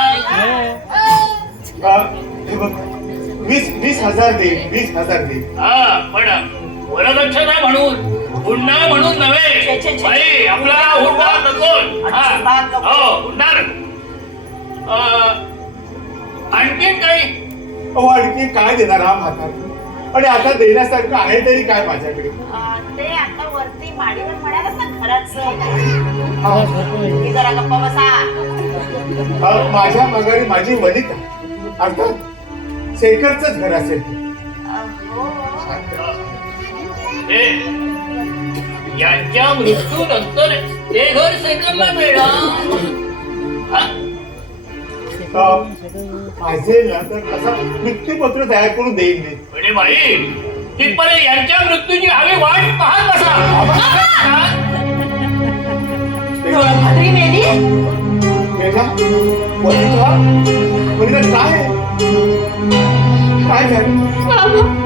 हे बघ 20,000 दे 20,000 दे. हा पण वरदक्षिणा म्हणून हुंडा म्हणून नव्हे छे, छे. बाई आपला हुंडा नको. अजिबात नको. हो हुंडा आणखीन काही अहो आणखी काय देणार हा म्हातारा आणि आता देण्यासारखं आहे तरी काय माझ्याकडे. ते आता वरती माडीवर म्हणालात ना घराचं. तुम्ही जरा गप्पा बसा. माझ्या माघारी माझी वनिता अर्थात शेखरचंच घर असेल. हो. हे, यांच्या मृत्यूनंतर ते घर शेखरला मिळणार. हा? असेल ना तर कसं मृत्यूपत्र तयार करून देईन मी. म्हणजे बाई तिथपर्यंत यांच्या मृत्यूची हवी वाट पाहत बसा. म्हातारी मेली. बेटा वनिता वनिता काय झालं.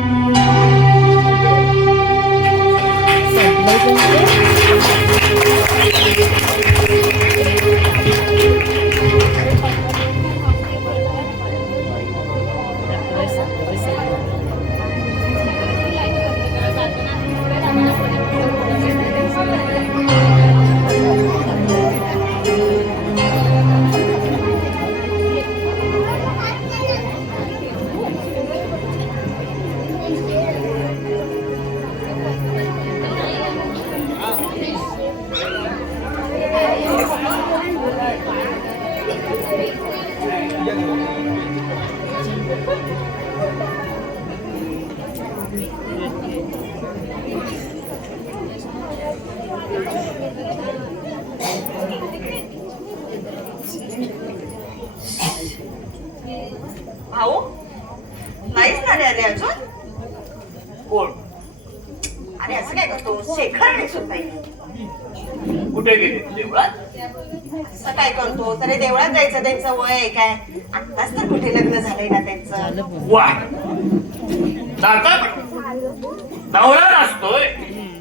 भाऊ नाहीच झाले आले अजून. कोण आणि असं काय करतो शेखर आणि सुद्धा कुठे गेले देवळात. असं काय करतो तरी देवळात जायचं त्यांचं वय आहे काय. आत्ताच तर कुठे लग्न झालंय ना त्यांचं. वा नाता नवरा नसतोय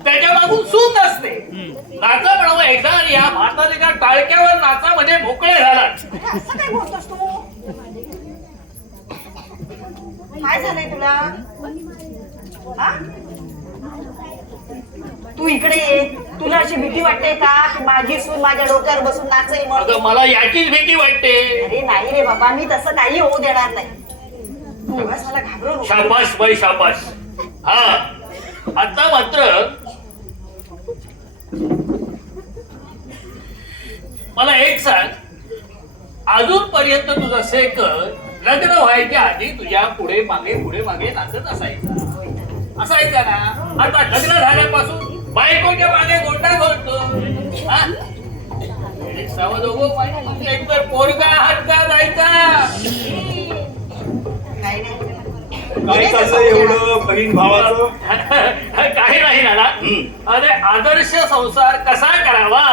त्याच्या मागून सून असते. नाचा म्हणावं एकदा आणि या म्हातारीच्या टाळक्यावर नाचामध्ये मोकळे झाला. अरे असं काय बोलतोस तू. काय झालंय तुला. हा? तू इकडे ये. तुला अशी भीती वाटते का की माझी सून माझ्या डोक्यावर बसून नाचई म्हणून. अगं मला याचीच भीती वाटते. अरे नाही रे बाबा मी तसं काही होऊ देणार नाही. तू उगाच मला घाबरू नको. शाबास बाई शाबास. हा आता मात्र मला एक सांग. अजूनपर्यंत तुझं शेखर लग्न व्हायच्या आधी तुझ्या पुढे मागे नाचत असायचा ना. आता लग्न झाल्यापासून बायकोच्या मागे गोंडा घोलतो. एकतर पोरगा हात का जायचा. काही नाही. काय चाललंय एवढं बहीण भावाचं. काही नाही नाना. अरे आदर्श संसार कसा करावा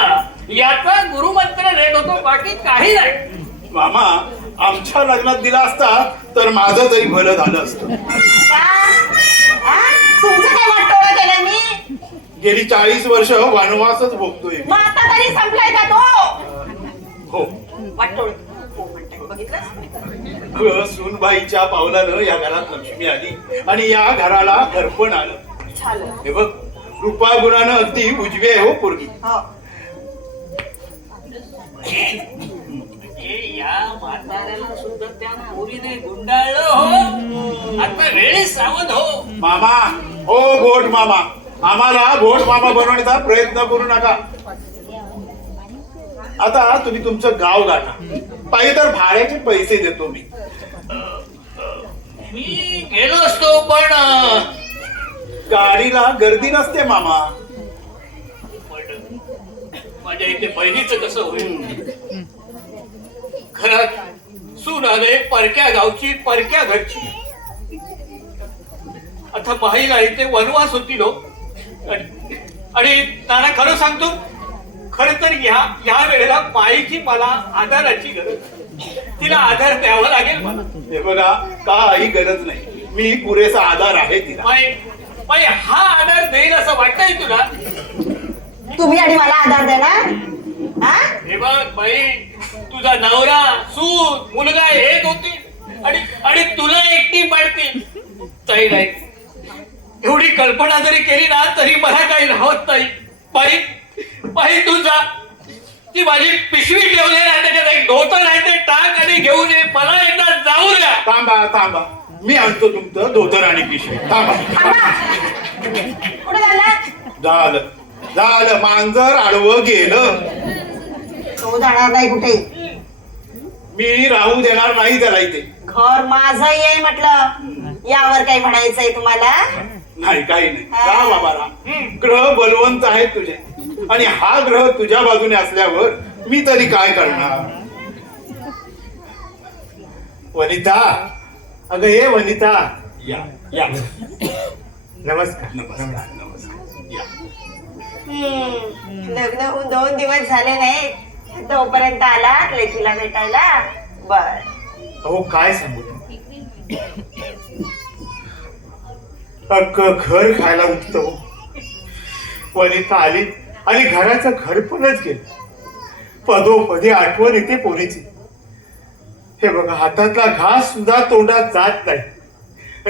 याचा गुरुमंत्र देत होतो. बाकी काही नाही. मामा आमच्या लग्नात दिला असता तर माझं तरी भलं झालं असतं. तुमचं काय वाटोळं केलं मी. गेली 40 वर्ष वनवासच भोगतोय. मग आता तरी संपलाय का तो. हो वाटोळ हो म्हणताय बघितलं. सूनबाईच्या पावलानं या घरात लक्ष्मी आली आणि या घराला घरपण आलं. झालं. हे बघ रूपा गुणानं अगदी उजवी आहे हो पोरगी. हो. या म्हाताऱ्याला सुद्धा त्या पोरीने गुंडाळलं हो. आता वेळेस सावध हो. मामा हो गोड मामा आम्हाला गोड मामा बनवण्याचा प्रयत्न करू नका. आता तुम्ही तुमचं गाव गाठा. पाहिजे तर भाड्याचे पैसे देतो मी. मी गेलो असतो पण गाडीला गर्दी नसते मामा. माझ्या इथे बहिणीचं कसं होईल. घरात सून आले परक्या गावची परक्या घरची. आता माईला इथे वनवास होती लो. आणि नाना खरं सांगतो खरं तर या वेळेला माईची मला आधाराची गरज. तिला आधार द्यावा लागेल मला. हे बघा काही गरज नाही. मी पुरेसा आधार आहे तिला. बाई हा आधार देईल असं वाटतंय तुला? तुम्ही आणि मला आधार देणार हा? हे बघ बाई, तुझा नवरा सूत मुलगा हेच होती आणि तुला एकटी पाडतील ताई नाही. एवढी कल्पना जरी केली ना तरी मला काही राहत नाही. बाई बाई तुझा ती माझी पिशवी ठेवली ना, त्याच्यात एक धोतर आहे ते टाक आणि घेऊन ये. मला एकदा जाऊ द्या. थांबा थांबा, मी आणतो तुमचं धोतर आणि पिशवी. थांबा. थांबा. कुठे चाललात? झालं झालं, मांजर आडवं गेलं. तो जाणार नाही कुठे. मी राहू देणार नाही त्याला इथे. घर माझं आहे म्हटलं. यावर काही म्हणायचंय तुम्हाला? नाही काही नाही, राहा बाबा राहा. ग्रह बलवंत आहेत तुझे आणि हा ग्रह तुझ्या बाजूने असल्यावर मी तरी काय करणार. वनिता, अगं ये वनिता, या या नमस्कार. नमस्कार नमस्कार या. लग्न होऊन 2 दिवस झाले नाही तोपर्यंत आलात लेकीला भेटायला. बर. अहो काय सांगू अख्खं घर खायला उठतो. वनिता आली आणि घराचं घरपणच गेलं. पदोपदी आठवण येते पोरीची. हे बघा, हातातला घास सुद्धा तोंडात जात नाही.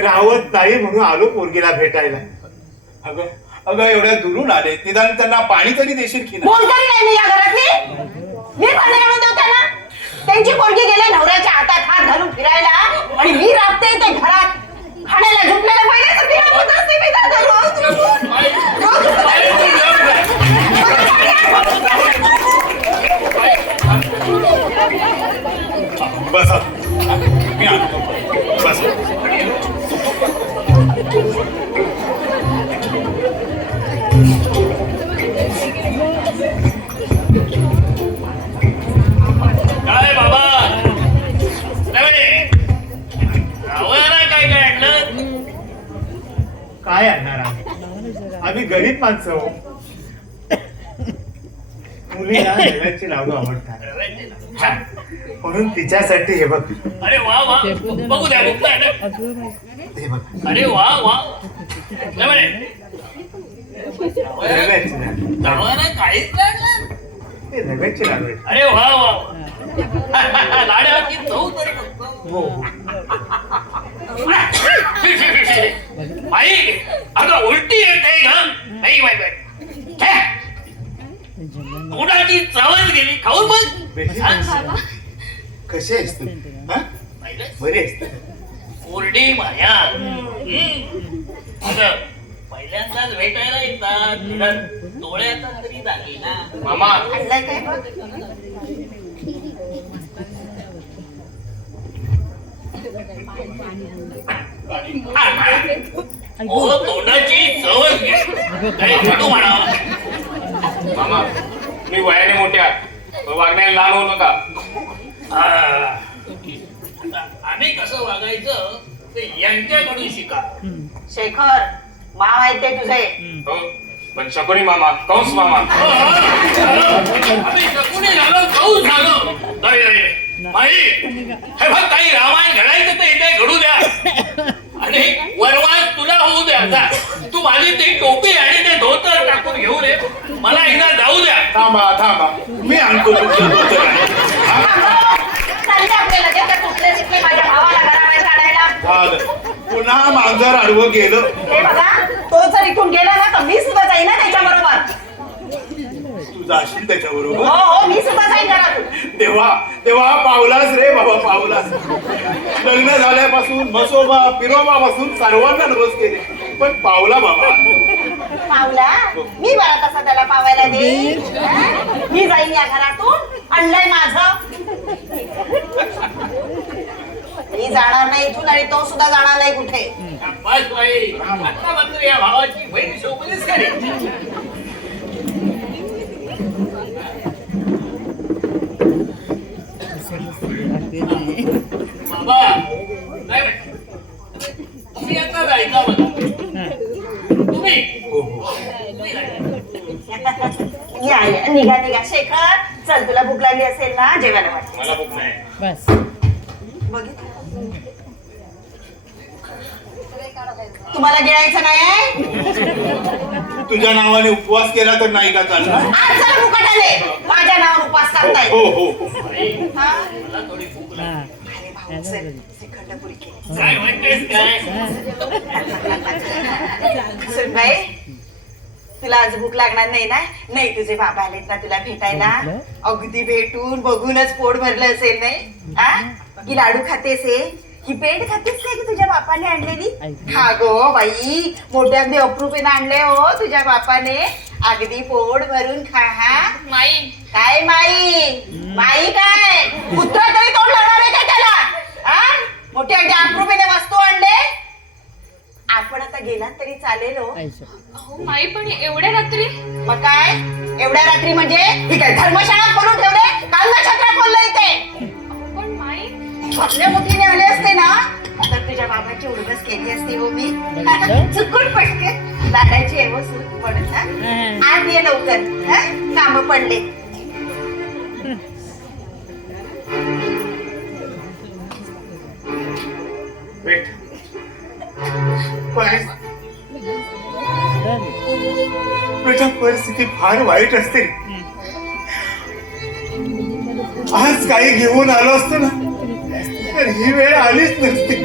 राहत नाही म्हणून आलो पोरगीला भेटायला. अगं अगं एवढ्या दुरून आले, निदान त्यांना पाणी तरी देशील की नाही. बोलतरी नाही मी या घरातली. मी पाणी आणून देऊ त्यांना. त्यांची पोरगी गेले नवऱ्याच्या हातात हात घालून फिरायला आणि मी राबते ते घरात खाण्याला झुकलेलं पहिले फिरवत असते मी त्यांना रोज. बसा, मी आणतो. बसा. काय बाबा रावणाला काय काय आणलं? काय आणणार आम्ही गरीब माणसं हो. मुलीला रव्याची लाडू आवडतात छान. म्हणून तिच्यासाठी हे बघ. अरे वा वा, बघू द्या बघू द्या. हे बघ, अरे वा वा, रव्याची लाडू. रावणाला काहीच लागलं. हे रव्याची लाडू आहेत. अरे वा वा, लाड्याची चव तरी बघतो. हो हो. आई अगं उलटी येते ना. आई बाई बाई, तोंडाची चवच गेली. खाऊन बघ. बाबा, कशी आहेस तू? हा? बरी आहेस तू? कोरडी माया. अगं पहिल्यांदाच भेटायला येतात, निदान डोळ्याचा तरी दागिना. मामा आणलंय काय बघ. ओ तोंडाची चवच गेली. काही भेटू म्हणावा. मामा मी वयाने मोठ्या, वागण्याला लहान होऊ नका. आम्ही कसं वागायचं ते यांच्याकडून शिका. शेखर, माव आहेत ते तुझे. हो पण शकुनी मामा, कंस मामा. आम्ही शकुनी झालो, गहू झालो. नाही नाही माई, हे बघ काही रामायण घडायचं तर इथे घडू द्या आणि वनवास तुला होऊ द्या. जा तू माझी ती टोपी आणि ते धोतर टाकून घेऊन ये. मला एकदा जाऊ द्या. थांबा थांबा, मी आणतो तुमचं धोतर आणि. चालले आपल्याला त्याच्या कुठले तिथले माझ्या भावाला घराबाहेर काढायला. झालं, पुन्हा मांजर आडवं गेलं. हे बघा, तो जर इथून गेला ना तर मी सुद्धा जाईन ना त्याच्याबरोबर. तू जाशील त्याच्याबरोबर. हो हो, मी सुद्धा जाईन घरातून. तेव्हा तेव्हा पावलास रे बाबा, पावलास. लग्न झाल्यापासून मसोबा पिरोबा पासून सर्वांना नवस केले, पण पावला बाबा. पावला मी बरा तसा त्याला पावायला देईन. मी जाईन या घरातून. आणलंय माझं. मी जाणार नाही इथून आणि तो सुद्धा जाणार नाही कुठे. बस बाई, आता मात्र या भावाची बहीण शोभलीच का रे? बाबा नाही बाई. तुम्ही आता जायचा मला. तुम्ही या या, निघा निघा. शेखर चल, तुला भूक लागली असेल ना, जेवायला वाट. मला भूक नाही. बस. बघितलं. तुम्हाला गिळायचं नाही तुझ्या नावाने उपवास केला तर नाही का चालणार? आज चला मुकाटाने माझ्या नावावर उपास करताय हो हो हो. हा? मला थोडी भूक लागली. अरे भाऊ, चल, श्रीखंडपुरी केली. काय म्हणतेस काय? सुनबाई, तुला आज भूक लागणार नाही ना? नाही, तुझे बाबा आलेत ना तुला भेटायला. अगदी भेटून बघूनच पोट भरलं असेल नाही? हा? की लाडू खातेस हे? ही पेंट खातेस काय की तुझ्या बापाने आणलेली? हा गो बाई, मोठे अगदी अप्रूपेने आणले हो तुझ्या बापाने. अगदी पोट भरून खा. हा? माई काय माई? माई काय? कुत्रा तरी तोंड लावणार आहे काय त्याला? हा? मोठे अगदी अप्रूपेने वस्तू आणले. आपण आता गेलात तरी चालेल हो. अहो माई पण एवढ्या रात्री मग काय एवढ्या रात्री म्हणजे ही काय धर्मशाळा करून ठेवले? काल नक्षत्र खोललं इथे. अहो पण माई आपल्या मोठीने आले असते ना तर तुझ्या बाबाची उडबस केली असती हो मी. चुकून पटके लाडाची आहे हो सूट पडत. आज ये लवकर, काम पडले. वेट. बेटा परिस्थिती फार वाईट असते. आज काही घेऊन आलो असतो ना तर ही वेळ आलीच नसती.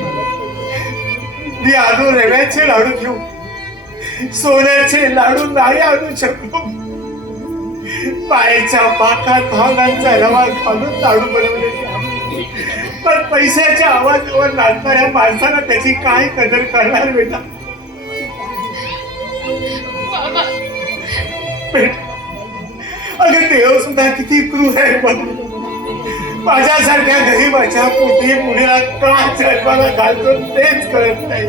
मी आलो रव्याचे लाडू घेऊन, सोन्याचे लाडू नाही आणू शकलो. पायाच्या पाकात भावनांचा रवा घालून लाडू बनवले. पण पैशाच्या आवाजावर नाचणाऱ्या माणसाला त्याची काय कदर करणार बेटा? बाबा बेटा, अगं देव सुद्धा किती क्रूर आहे बघ. माझ्यासारख्या गरीबाच्या पोटी मुलीला का जन्माला घालतो तेच कळत नाही.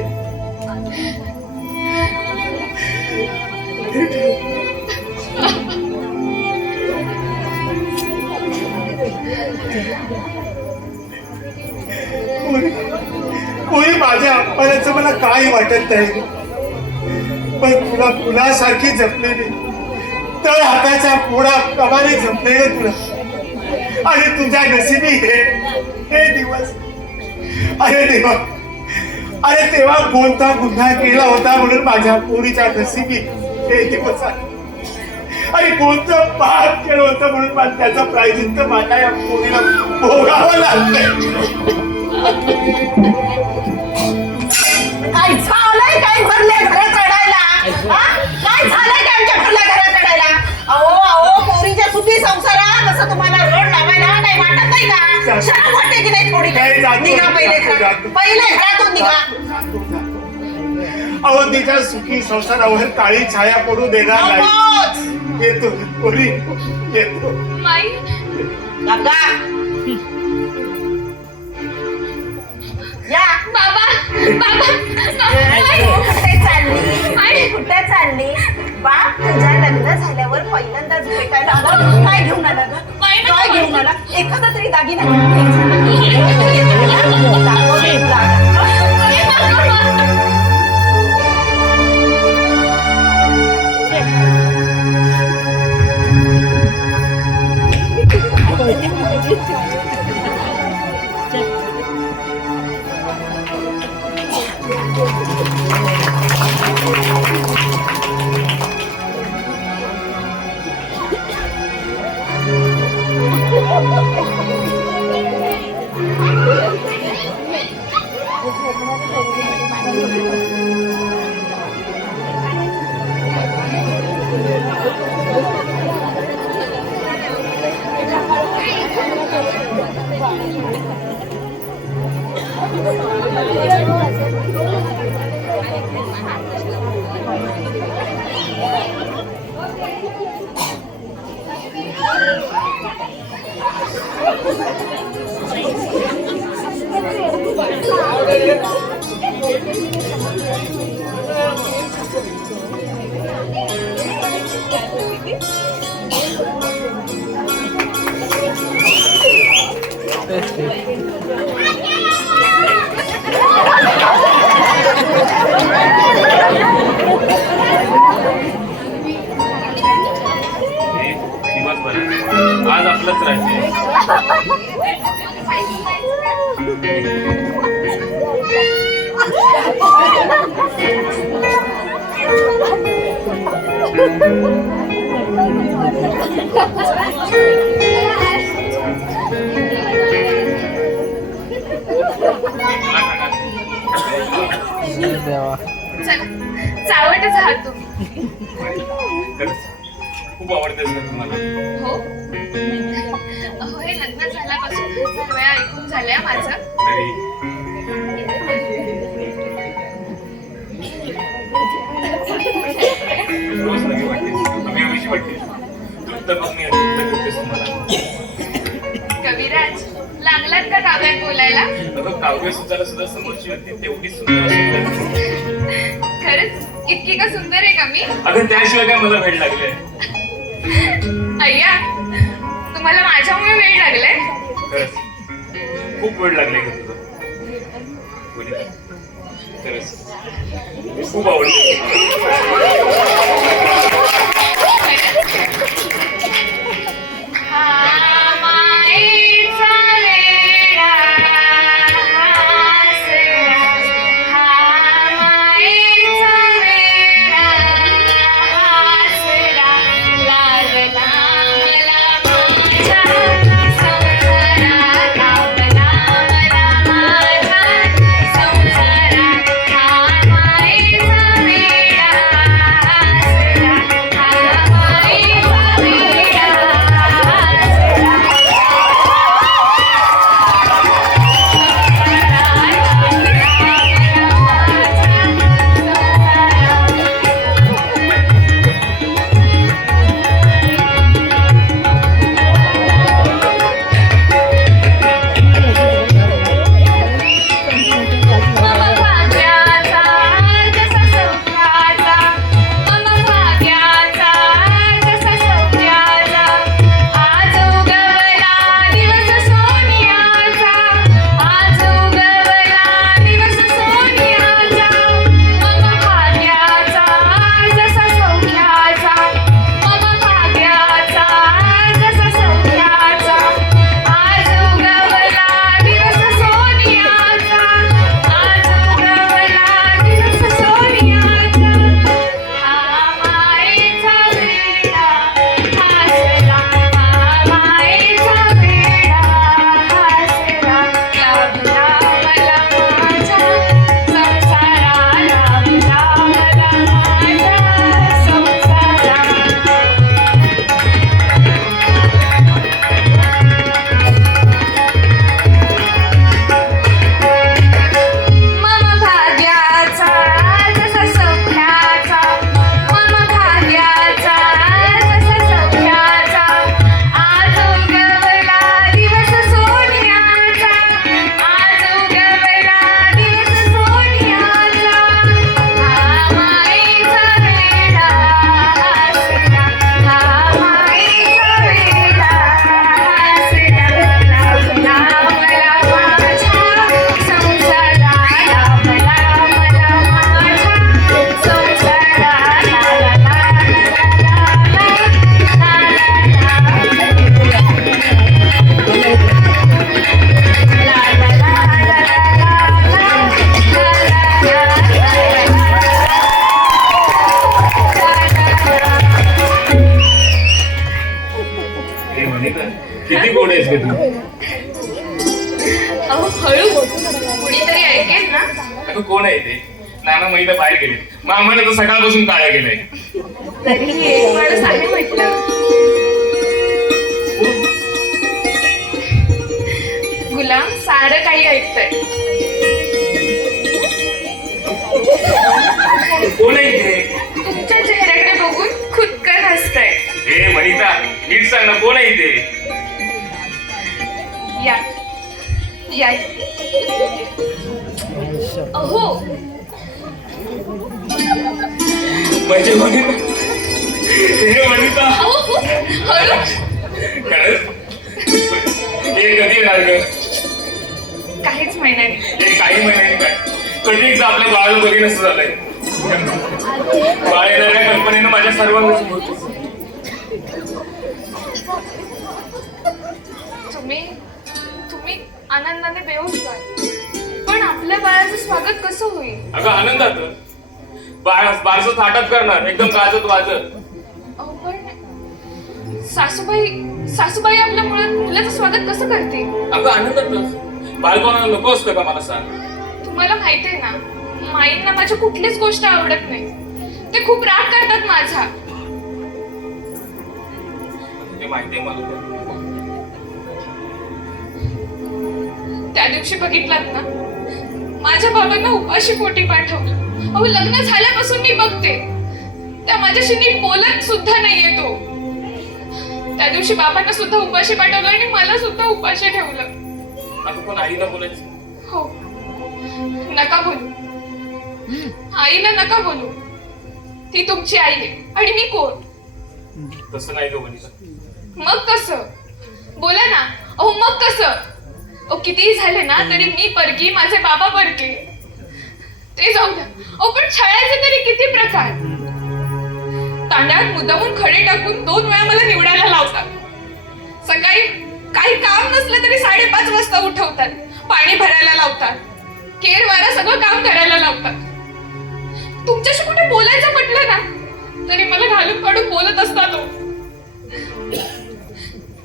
कोणी माझ्या अपमानाचं मला काही वाटत नाही. पण तुला फुलासारखी जपलेली तर हाताच्या पोळा प्रमाणे जपले ग तुला. आणि तुझ्या नशिबी हे दिवस. अरे देवा, अरे तेव्हा कोणता गुन्हा केला होता म्हणून माझ्या पोरीच्या नशिबी हे दिवस आहे. आणि कोणतं पाप केलं होतं म्हणून मला त्याचा प्रायश्चित्त माझ्या या पोरीला भोगावं लागतंय. काय झालंय? काय भरले घरात रडायला? काय झालंय काय आमच्या भरल्या घरात रडायला? अहो अहो, पोरीच्या सुखी संसारात असं तुम्हाला रड लावायला काही वाटत नाही का? शरम वाटते की नाही थोडी? निघा पहिले घरात. पहिले घरातून निघा. अहो तिच्या सुखी संसारावर काळी छाया पडू देणार नाही. नकोच. येतो पोरी, येतो. माई गंगा, या. बाबा बाबा कुठे चालली? आई. कुठे चालली? बाप तुझ्या लग्न झाल्यावर पहिल्यांदाच भेटायला आला. काय घेऊन आला ग? काय घेऊन आला? एखादा तरी दागिना आज आपलंच राज्य. देवा. चल चावटच आहात तुम्ही. खरंच खूप आवडते तुम्हाला. हो अहो हे लग्न झाल्यापासून 1000 वेळा ऐकून झालंय माझं. रोज नवी वाटते, नवी हवीशी वाटते. तू तर बघ मी आता करतेस तुम्हाला. कविराज लागलात का काव्यात बोलायला? अगं काव्य सुद्धा समोरची व्यक्ती तेवढीच सुंदर असेल. खरंच इतकी का सुंदर आहे का मी? अगं त्याशिवाय काय मला वेळ लागलाय. अय्या तुम्हाला माझ्यामुळे वेळ लागलाय? खरंच खूप वेळ लागलाय का तुझं? खरंच खूप आवडते. किती गोड आहेस ग तू. अहो हळू कुणीतरी ऐकेल ना. अगं कोण आहे ते? नाना महिला बाहेर गेले. मामाने तर सकाळपासून काळ्या गेलाय. तरी एक माणूस आहे म्हटलं. गुलाम सारं काही ऐकतंय. कोण आहे ते? तुमच्या चेहऱ्याकडे बघून खुदकन हसतंय. हे वनिता नीट सांग ना, कोण आहे ते? या या अहो म्हणजे वनिता. हे वनिता अहो हळू. खरंच हे कधी येणार ग? काहीच महिन्यानी. हे काही महिन्यांनी काय, कधी एकदा आपल्या बाळाला बरी नसतं झालंय. बाळ येणाऱ्या कल्पनेनं माझ्या सर्वांनाच होत. तुम्ही आनंदाने बेहोश व्हाल, पण आपल्या बाळाचं स्वागत कसं होईल? अगं आनंदात बारसं थाटात करणार, एकदम गाजत वाजत. सासूबाई आपल्या मुलाचं स्वागत कसं करते? अगं आनंदातच. बालपणाला नको असतं का मला सांग? तुम्हाला माहितीये ना, माईंना माझी कुठलीच गोष्ट आवडत नाही. ते खूप राग करतात माझा. ते माहितीये मला. त्या दिवशी बघितलात ना, माझ्या बाबांना उपाशी पोटी पाठवलं. अहो, लग्न झाल्यापासून मी बघते, त्या माझ्याशी नीट बोलत सुद्धा नाहीये तो. त्या दिवशी बाबांना सुद्धा उपाशी पाठवलं आणि मला सुद्धा उपाशी ठेवलं. अगं पण आईला बोलायचं. हो, नका बोलू. आईला नका बोलू. ती तुमची आई आहे आणि मी कोण? तसं नाही गं वनिता. मग कसं? बोला ना. अहो मग कसं? अहो कितीही झाले ना तरी मी परकी, माझे बाबा परके. ते जाऊ द्या. अहो पण छळायचे तरी किती प्रकार. तांदळात मुद्दामून खडे टाकून 2 वेळा मला निवडायला लावतात. सकाळी काही काम नसलं तरी 5:30 वाजता उठवतात. पाणी भरायला लावतात. केर वारा सगळं काम करायला लावतात. तुमच्याशी कुठे बोलायचं म्हटलं ना तरी मला घालून काढून बोलत असतात.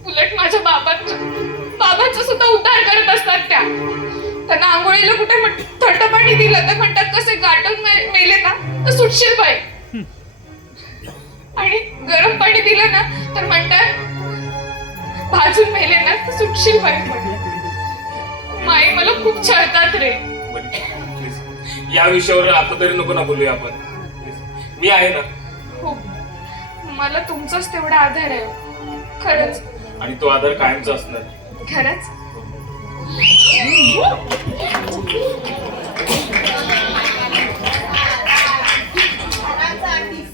उलट माझ्या बाबांचा सुद्धा उद्धार करत असतात त्या. त्यांना आंघोळीला कुठे थंड पाणी दिलं तर म्हणतात कसे गाठून मेले ना तर सुटशील बाई. आणि गरम पाणी दिलं ना तर म्हणतात भाजून मेले ना तर सुटशील बाई. माई मला खूप छळतात रे. या विषयावर आता तरी नको ना बोलूया आपण. मी आहे ना. हो, मला तुमचाच तेवढा आधार आहे खरंच. आणि तो आधार कायमचा असणार. खरंच.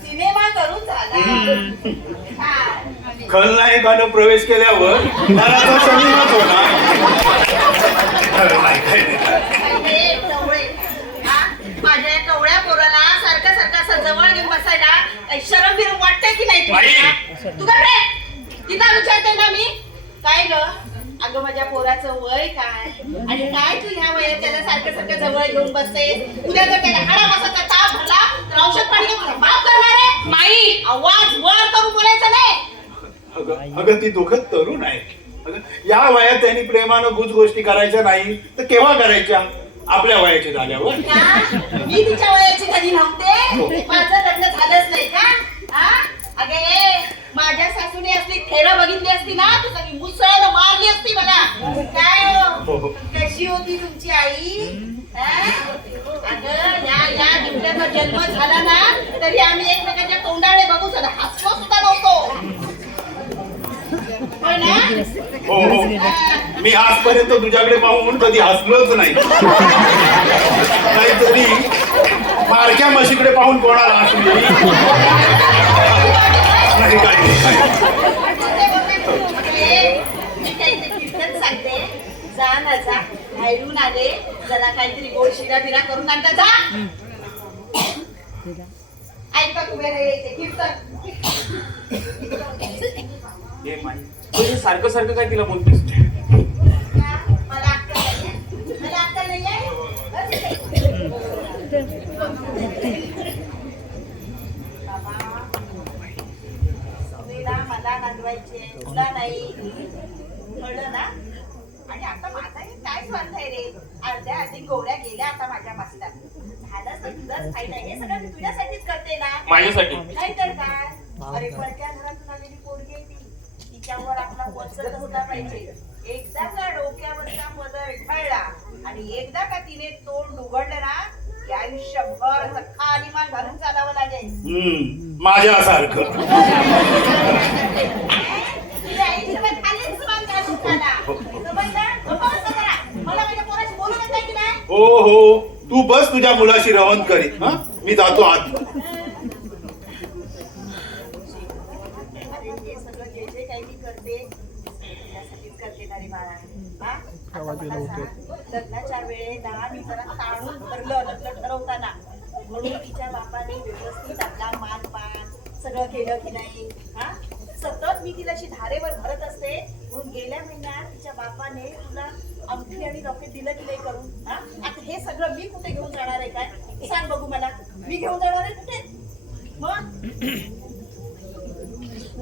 सिनेमा करून झाला. खलनायकानं प्रवेश केल्यावर घराचा शनीच होणार. माझ्या कवळ्या पोराला सारखं असं जवळ घेऊन बसायला काही शरम बिरम वाटते की नाही तुला? तू काय रे तिथं विचारते ना मी काय ग? अगं माझ्या पोराचं वय काय आणि काय तू ह्या वयात त्याला सारखं जवळ घेऊन बसते? उद्या जर त्याला हाडा बसाचा ताप भरला तर औषध पाणी घेऊन माफ करणार आहे? माई आवाज वर करून बोलायचं नाही. अगं ती दोघं तरुण आहे. अगं या वयात त्यांनी प्रेमानं गुज गोष्टी करायच्या नाही तर केव्हा करायच्या? आपल्या वयाची झाल्यावर. मी तिच्या वयाची कधी नव्हते. माझं लग्न झालंच नाही का? अगे माझ्या सासूने असली खेळं बघितली असती ना तू सगळी मुसळानं मारली असती मला. काय हो कशी होती तुमची आई? अगं या दिवट्याचा जन्म झाला ना तरी आम्ही एकमेकांच्या तोंडाकडे बघू सुद्धा हसलो सुद्धा नव्हतो. हो, मी आजपर्यंत तुझ्याकडे पाहून कधी हसलोच नाही. नाहीतरी मारक्या म्हशीकडे पाहून कोणाला हसली नाही. काय मी काहीतरी कीर्तन सांगते. जा ना जा. बाहेरून आले जरा काहीतरी गोड शिरा बिरा करून आणता जा. ऐका तुम्ही राहायचे कीर्तन. सारखं काय तिला बोलतेस? मला अक्कल नाहीये. मला नांदवायचे तुला नाही कळलं ना? आणि आता माझा हे काय स्वार्थ आहे रे? अर्ध्या गोळ्या गेल्या आता माझ्या मस्तात. झालं तर तुझंच फायदा. हे सगळं मी तुझ्यासाठीच करते ना. माझ्यासाठी नाही तर काय? अरे परक्या घरातून आलेली पोरगी आहे ती. तिच्यावर आपला वचन असला पाहिजे. एकदा का डोक्यावरचा पदर ढळला आणि एकदा का तिने तोंड उघडलं ना की आयुष्यभर असं खाली मान घालून चालावं लागेल. माझ्यासारखं. तुझ्या आयुष्यभर खालीच मान घालून चाला. समजलं? मला माझ्या पोराशी बोलू देत नाही की नाही? हो, तू बस तुझ्या मुलाशी रवंत करीत. मी जातो आत. जे काही मी करते त्यासाठीच करते ना रे बाळा. लग्नाच्या वेळेला मी जरा ताणून धरलं लग्न ठरवताना म्हणून तिच्या बापाने व्यवस्थित आपला मानपान सगळं केलं की नाही. सतत मी तिला अशी धारेवर धरत असते म्हणून गेल्या महिन्यात तिच्या बापाने तुला अंगठी आणि लॉकेट दिलं की नाही करून. आता हे सगळं मी कुठे घेऊन जाणार आहे काय? सांग बघू मला. मी घेऊन जाणार आहे कुठे? मग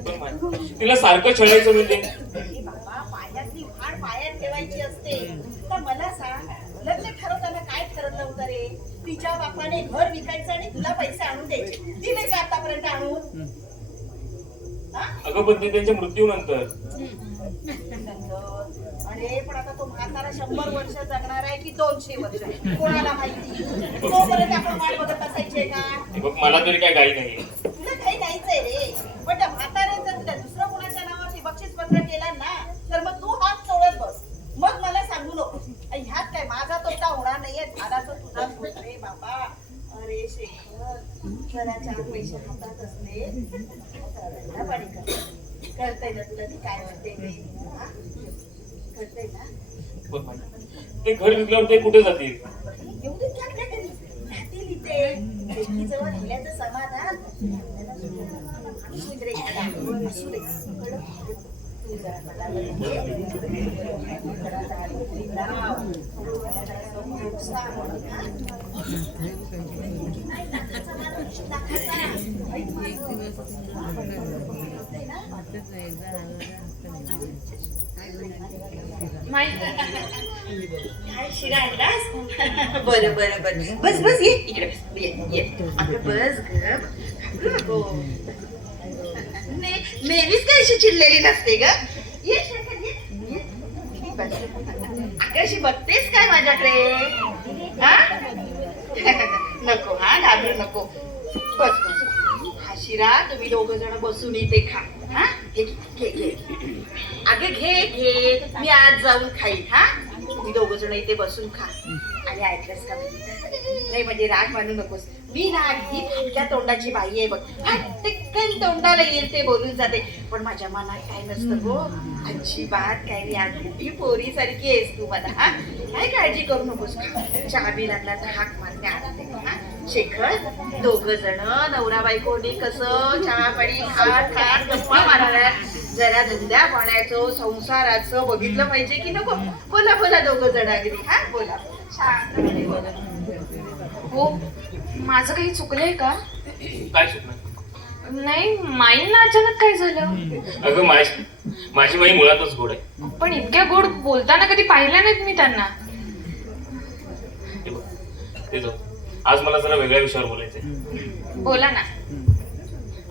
तिला सारखं छळायचं म्हणजे अरे बाबा, पायातली वाढ पायात ठेवायची असते. तर मला सांग, लग्न ठरवताना काय ठरवलं होतं रे? तिच्या बापाने घर विकायचं आणि तुला पैसे आणून द्यायचे. दिले का आतापर्यंत आणून? हा? अगं पण ते त्यांच्या मृत्यूनंतर. अरे पण आता तो म्हातारा 100 वर्ष जगणार आहे की 200 वर्ष, कोणाला माहिती? तोपर्यंत आपण वाट बघत असायचे का? हे बघ, मला तरी काय घाई नाही. तुला काही नाहीच आहे रे. पण त्या म्हाताऱ्याचं जर तुला दुसरं कोणाच्या नावावरती बक्षीस पत्र केलं ना, तर मग तू हात चोळत बस. मग मला सांगू नको. ह्यात काय माझा तोटा होणार नाहीये, झाला तर तुझा तोटा रे बाबा. अरे शेखर, जरा 4 पैसे हातात असले तर ना पाणी करताय ना तुला ती काय म्हणते ते? हा? करताय ना? बघ, ते घर विकल्यावर ते कुठे जातील? एवढी काय घरी राहतील इथे. लेकीजवळ राहिल्याचं समाधान असू दे रे एखादा. असू दे. कळलं? तू जरा मला जरा जागृती लाव. जरा समोर सांग, हा? नाही लाखाचा माणूस, लाखाचा. ऐक माझं. करतोय ना? काय शिरा आणलास? बरं बरं बरं, बस बस, ये इकडे बस. ये अगं बस ग. नेहमीच काय अशी चिडलेली नसते ग. ये शेखर, ये. बस. अगं अशी बघतेस काय माझ्याकडे? हा? नको, हा घाबरू नको. बस बस. हा शिरा तुम्ही 2 जण बसून इथे खा. हा? घे. अगं घे. मी आज जाऊन खाईन. हा? तुम्ही 2 जण इथे बसून खा. आणि ऐकलंस का? नाही म्हणजे राग मानू नकोस. मी ना अगदी फाटक्या तोंडाची बाई आहे बघ. फाटकन तोंडाला येईल ते बोलून जाते. पण माझ्या मनात काय नसतं गो. अजिबात काय नाही. अगदी पोरी सारखी आहेस तू मला. हा? काय काळजी करू नकोस. चहा बी लागला तर हाक मारते आणते. हा? शेखर, 2 जण नवरा बायकोनी कसं चहा पाणी खात गप्पा माराव्या. जरा धंद्या पाण्याचं संसाराचं बघितलं पाहिजे की नको? बोला 2 जण अगदी. हा? बोला शांतपणे बोला. हो, माझं काही चुकलंय का? काय चुकणार? नाही, माईंना अचानक काय झालं? अगं माझी माई मुळातच गोड आहे. पण इतक्या गोड बोलताना कधी पाहिलं नाहीत मी त्यांना. हे बघ, ते जाऊ. आज मला जरा वेगळ्या विषयावर बोलायचंय. बोला ना.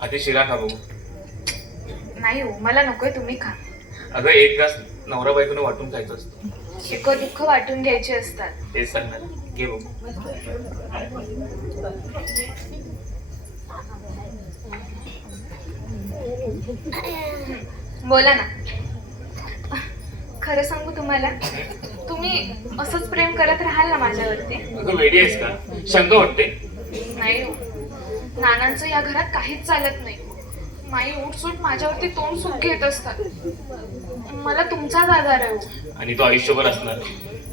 आधी शिरा खा बघू. नाही हो, मला नकोय, तुम्ही खा. अगं एक घास नवरा बायकोने वाटून खायचं असतं. सुख दुःख वाटून घ्यायचे असतात. तेच सांगणार. घे बघू. बोला ना. खरं सांगू तुम्हाला, तुम्ही असंच प्रेम करत राहाल ना माझ्यावरती? अगं वेडी आहेस का? शंका वाटते. नाही हो, नानांचं या घरात काहीच चालत नाही. माई उठसूट माझ्यावरती तोंड सुख घेत असतात. मला तुमचाच आधार आहे हो. आणि तो आयुष्यभर असणार.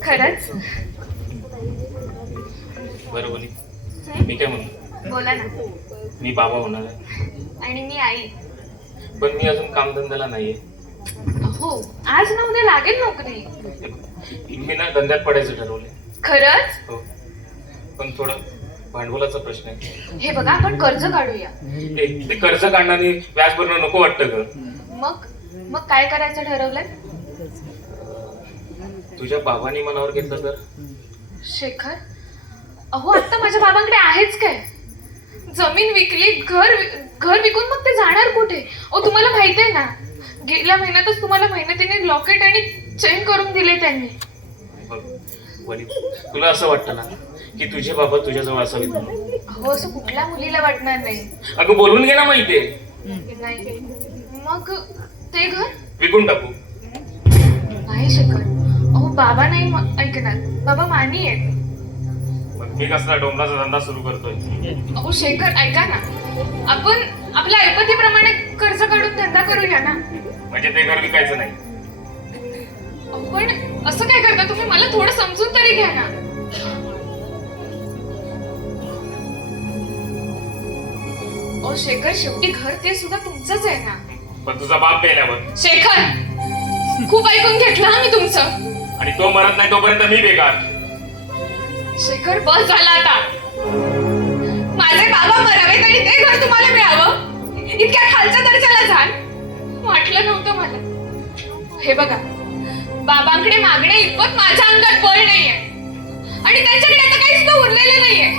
खरंच? बरं बोली. मी काय म्हणतो, बोला ना. मी बाबा होणार आहे. आणि मी आई. पण मी अजून कामधंद्याला नाहीये. हो, आज ना उद्या लागेल नोकरी. मी ना धंद्यात पडायचं ठरवलंय. खरंच? हो, पण थोडं भांडवलाचा प्रश्न आहे. हे बघा, आपण कर्ज काढूया. ते कर्ज काढण्याने व्याज भरणं नको वाटतं ग. मग काय करायचं ठरवलंय? तुझ्या बाबांनी मनावर घेतलं तर? शेखर, अहो आता माझ्या बाबांकडे आहेच काय? जमीन विकली, घर विकून मग ते जाणार कुठे? अहो तुम्हाला माहिती आहे ना, गेल्या महिन्यातच तुम्हाला मेहनतीने लॉकेट आणि चेन करून दिले त्यांनी. बघ वली, तुला असं वाटतं ना की तुझे बाबा तुझ्याजवळ असावेत म्हणून? हो, असं कुठल्या मुलीला वाटणार नाही. अगं बोलून घे ना माहितीये. नाही, मग ते घर विकून टाकू. नाही शेखर, अहो बाबा नाही ऐकणार. बाबा मानी आहेत. मग मी कसला डोंगराचा धंदा सुरू करतोय? अहो शेखर, ऐका ना, आपण आपल्या ऐपतीप्रमाणे कर्ज काढून धंदा करूया ना. म्हणजे ते घर विकायचं नाही? पण असं काय करता तुम्ही? मला थोडं समजून तरी घ्या ना. ओ शेखर, शेवटी घर ते सुद्धा तुमचंच आहे ना. पण तुझा बाप गेल्यावर? शेखर, खूप ऐकून घेतलं हा मी तुमचं. आणि तो मरत नाही तोपर्यंत मी बेकार. शेखर, बस झाला आता. माझे बाबा मरावेत आणि ते घर तुम्हाला मिळावं, इतक्या खालच्या दर्जाला जाल? मला. हे बघा, बाबांकडे मागण्या इतपत माझ्या अंगात बळ नाहीये आणि त्यांच्याकडे आता काही सुद्धा उरलेलं नाहीये.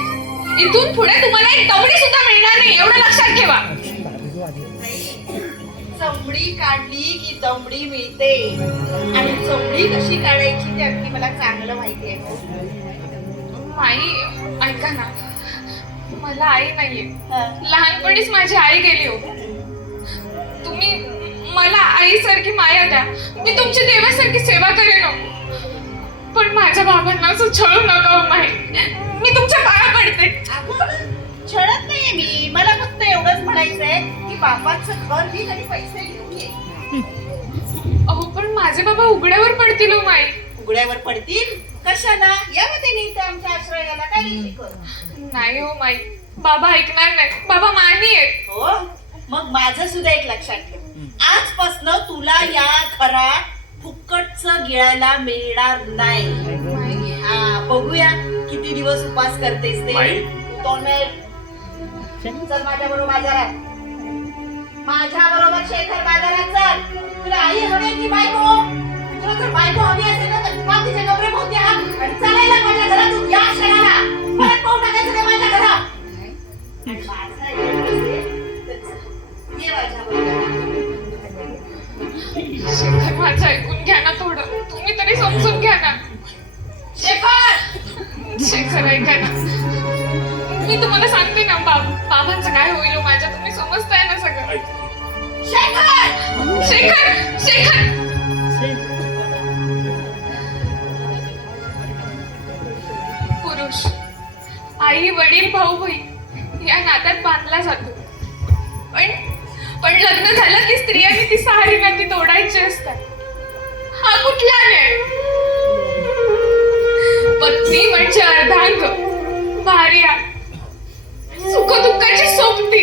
इथून पुढे तुम्हाला एक दमडी सुद्धा मिळणार नाही, एवढं लक्षात ठेवा. चमडी काढली की दमडी मिळते आणि चमडी कशी काढायची ते अगदी मला चांगलं माहिती आहे. आई ऐका ना, मला आई नाहीये. हा. लहानपणीच माझी आई गेली हो. तुम्ही मला आईसारखी माया द्या, मी तुमची देवासारखी सेवा करेन हो. पण माझ्या बाबांना असं छळू नका हो माई, मी तुमच्या पाया पडते. अगं, छळत नाहीये मी, मला फक्त एवढंच म्हणायचंय की बापाचं घर ही आणि पैसे घेऊन ये. अहो पण माझे बाबा उघड्यावर पडतील हो माई. उघड्यावर पडतील कशाला? या मग ते नाही आमच्या आश्रयाला काय नाही कर. नाही हो माई, बाबा ऐकणार नाही, बाबा मानी आहेत. हो, मग माझं सुद्धा एक लक्षात ठेव, आजपासून तुला या घरात फुकटचं गिळायला मिळणार नाही. हा, बघूया किती दिवस उपास करतेस ते. माई. चल माझ्या बरोबर बाजारात, माझ्या बरोबर शेखर बाजारात चल. तुला आई हवी की बायको? तुला जर बायको हवी असेल ना तर मग तिच्या कपडे पोहते हात आणि चालायला माझ्या घरातून या क्षणाला. परत पाहून टाकायचं नाही माझ्या घरात. आणि माझं ऐकून असेल तर चल, ये माझ्या बरोबर. शेखर माझं ऐकून घ्या ना थोडं, तुम्ही तरी समजून घ्या ना. शेखर ऐका ना, मी तुम्हाला सांगते ना, बाबांचं काय होईल हो माझ्या, तुम्ही समजताय ना सगळं. शेखर शेखर शेखर पुरुष, आई वडील भाऊ बहीण या नात्यात बांधला जातो. पण लग्न झालं की स्त्रियांनी ती सहारी नाती तोडायची असतात. हा कुठला न्याय? पत्नी म्हणजे अर्धांग, भार्या सुखदुःखाची सोबती,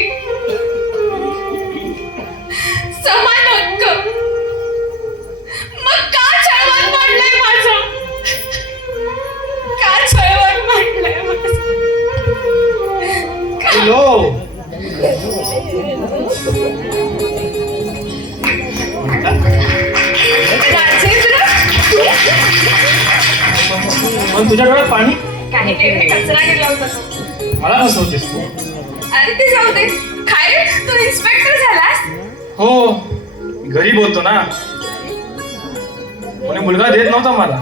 समान हक्क. मग का छळवण मांडलंय माझं? का छळवण मांडलंय माझं? हॅलो, राजेंद्र, पण तुझ्या डोळ्यात पाणी काही नाही, कचरा गेला होता तो. मला फसवतेस तू. अरे ते जाऊ दे. काय रे, तू इन्स्पेक्टर झालास? हो, गरीब होतो ना, कोणी मुलगा देत नव्हता मला.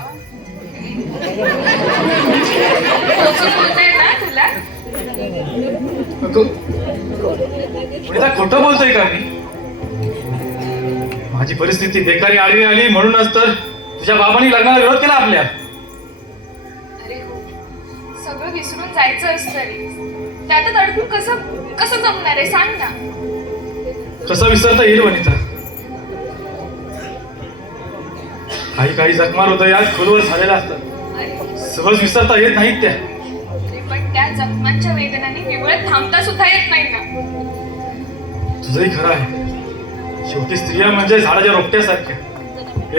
खोटं बोलताय ना तुला? मुलीला खोटं बोलतोय का मी? माझी परिस्थिती बेकारी आडवी आली म्हणूनच तर तुझ्या बाबांनी लग्नाला विरोध केला आपल्या. अरे हो, सगळं विसरून जायचं असतं रे. त्यातच अडकून कसं जमणार आहे सांग ना. कसं विसरता येईल वनिता? काही जखमा हृदयात खोलवर झालेल्या असतात, अरे सहज विसरता येत नाहीत त्या. पण त्या जखमांच्या वेदनाने विवळत थांबता सुद्धा येत नाही ना. तुझंही खरं आहे. शेवटी स्त्रिया म्हणजे झाडाच्या रोपट्यासारख्या,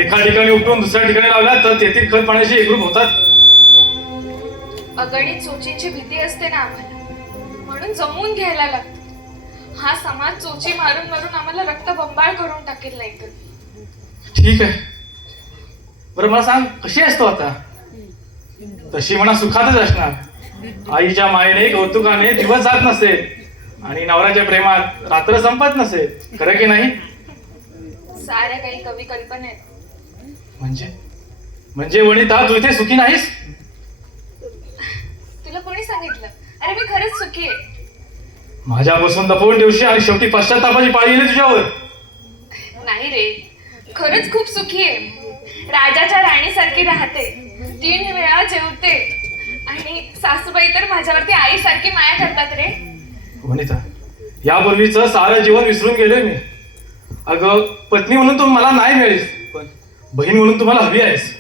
एका ठिकाणी उपटून दुसऱ्या ठिकाणी लावल्या तर तेथील खत पाण्याची एकरूप होतात. अगणित चोचींची भीती असते ना आम्हाला, म्हणून जमवून घ्यायला लागतं. हा समाज चोची मारून मारून आम्हाला रक्तबंबाळ करून टाकेल नाही तर. ठीक आहे, बरं मला सांग, कशी असतो आता? तशी म्हणा सुखातच असणार. आईच्या मायेने कौतुकाने दिवस जात नसेल आणि नवऱ्याच्या प्रेमात रात्र संपत नसेल, खरं की नाही? साऱ्या काही कवी कल्पना आहेत. म्हणजे वनिता, तू इथे सुखी नाहीस? तुला कोणी सांगितलं? अरे मी खरंच सुखी आहे. माझ्यापासून लपवून ठेवशी आणि शेवटी पश्चातापाची पाळी येईल तुझ्यावर. नाही रे, खरंच खूप सुखी आहे. राजाच्या राणीसारखी राहते, 3 वेळा जेवते आणि सासूबाई तर माझ्यावरती आईसारखी माया करतात रे. वनिता, यापूर्वीच सारं जीवन विसरून गेलोय मी. अगं, पत्नी म्हणून तू मला नाही मिळेस, पण बहीण म्हणून तुम्हाला हवी आहेस.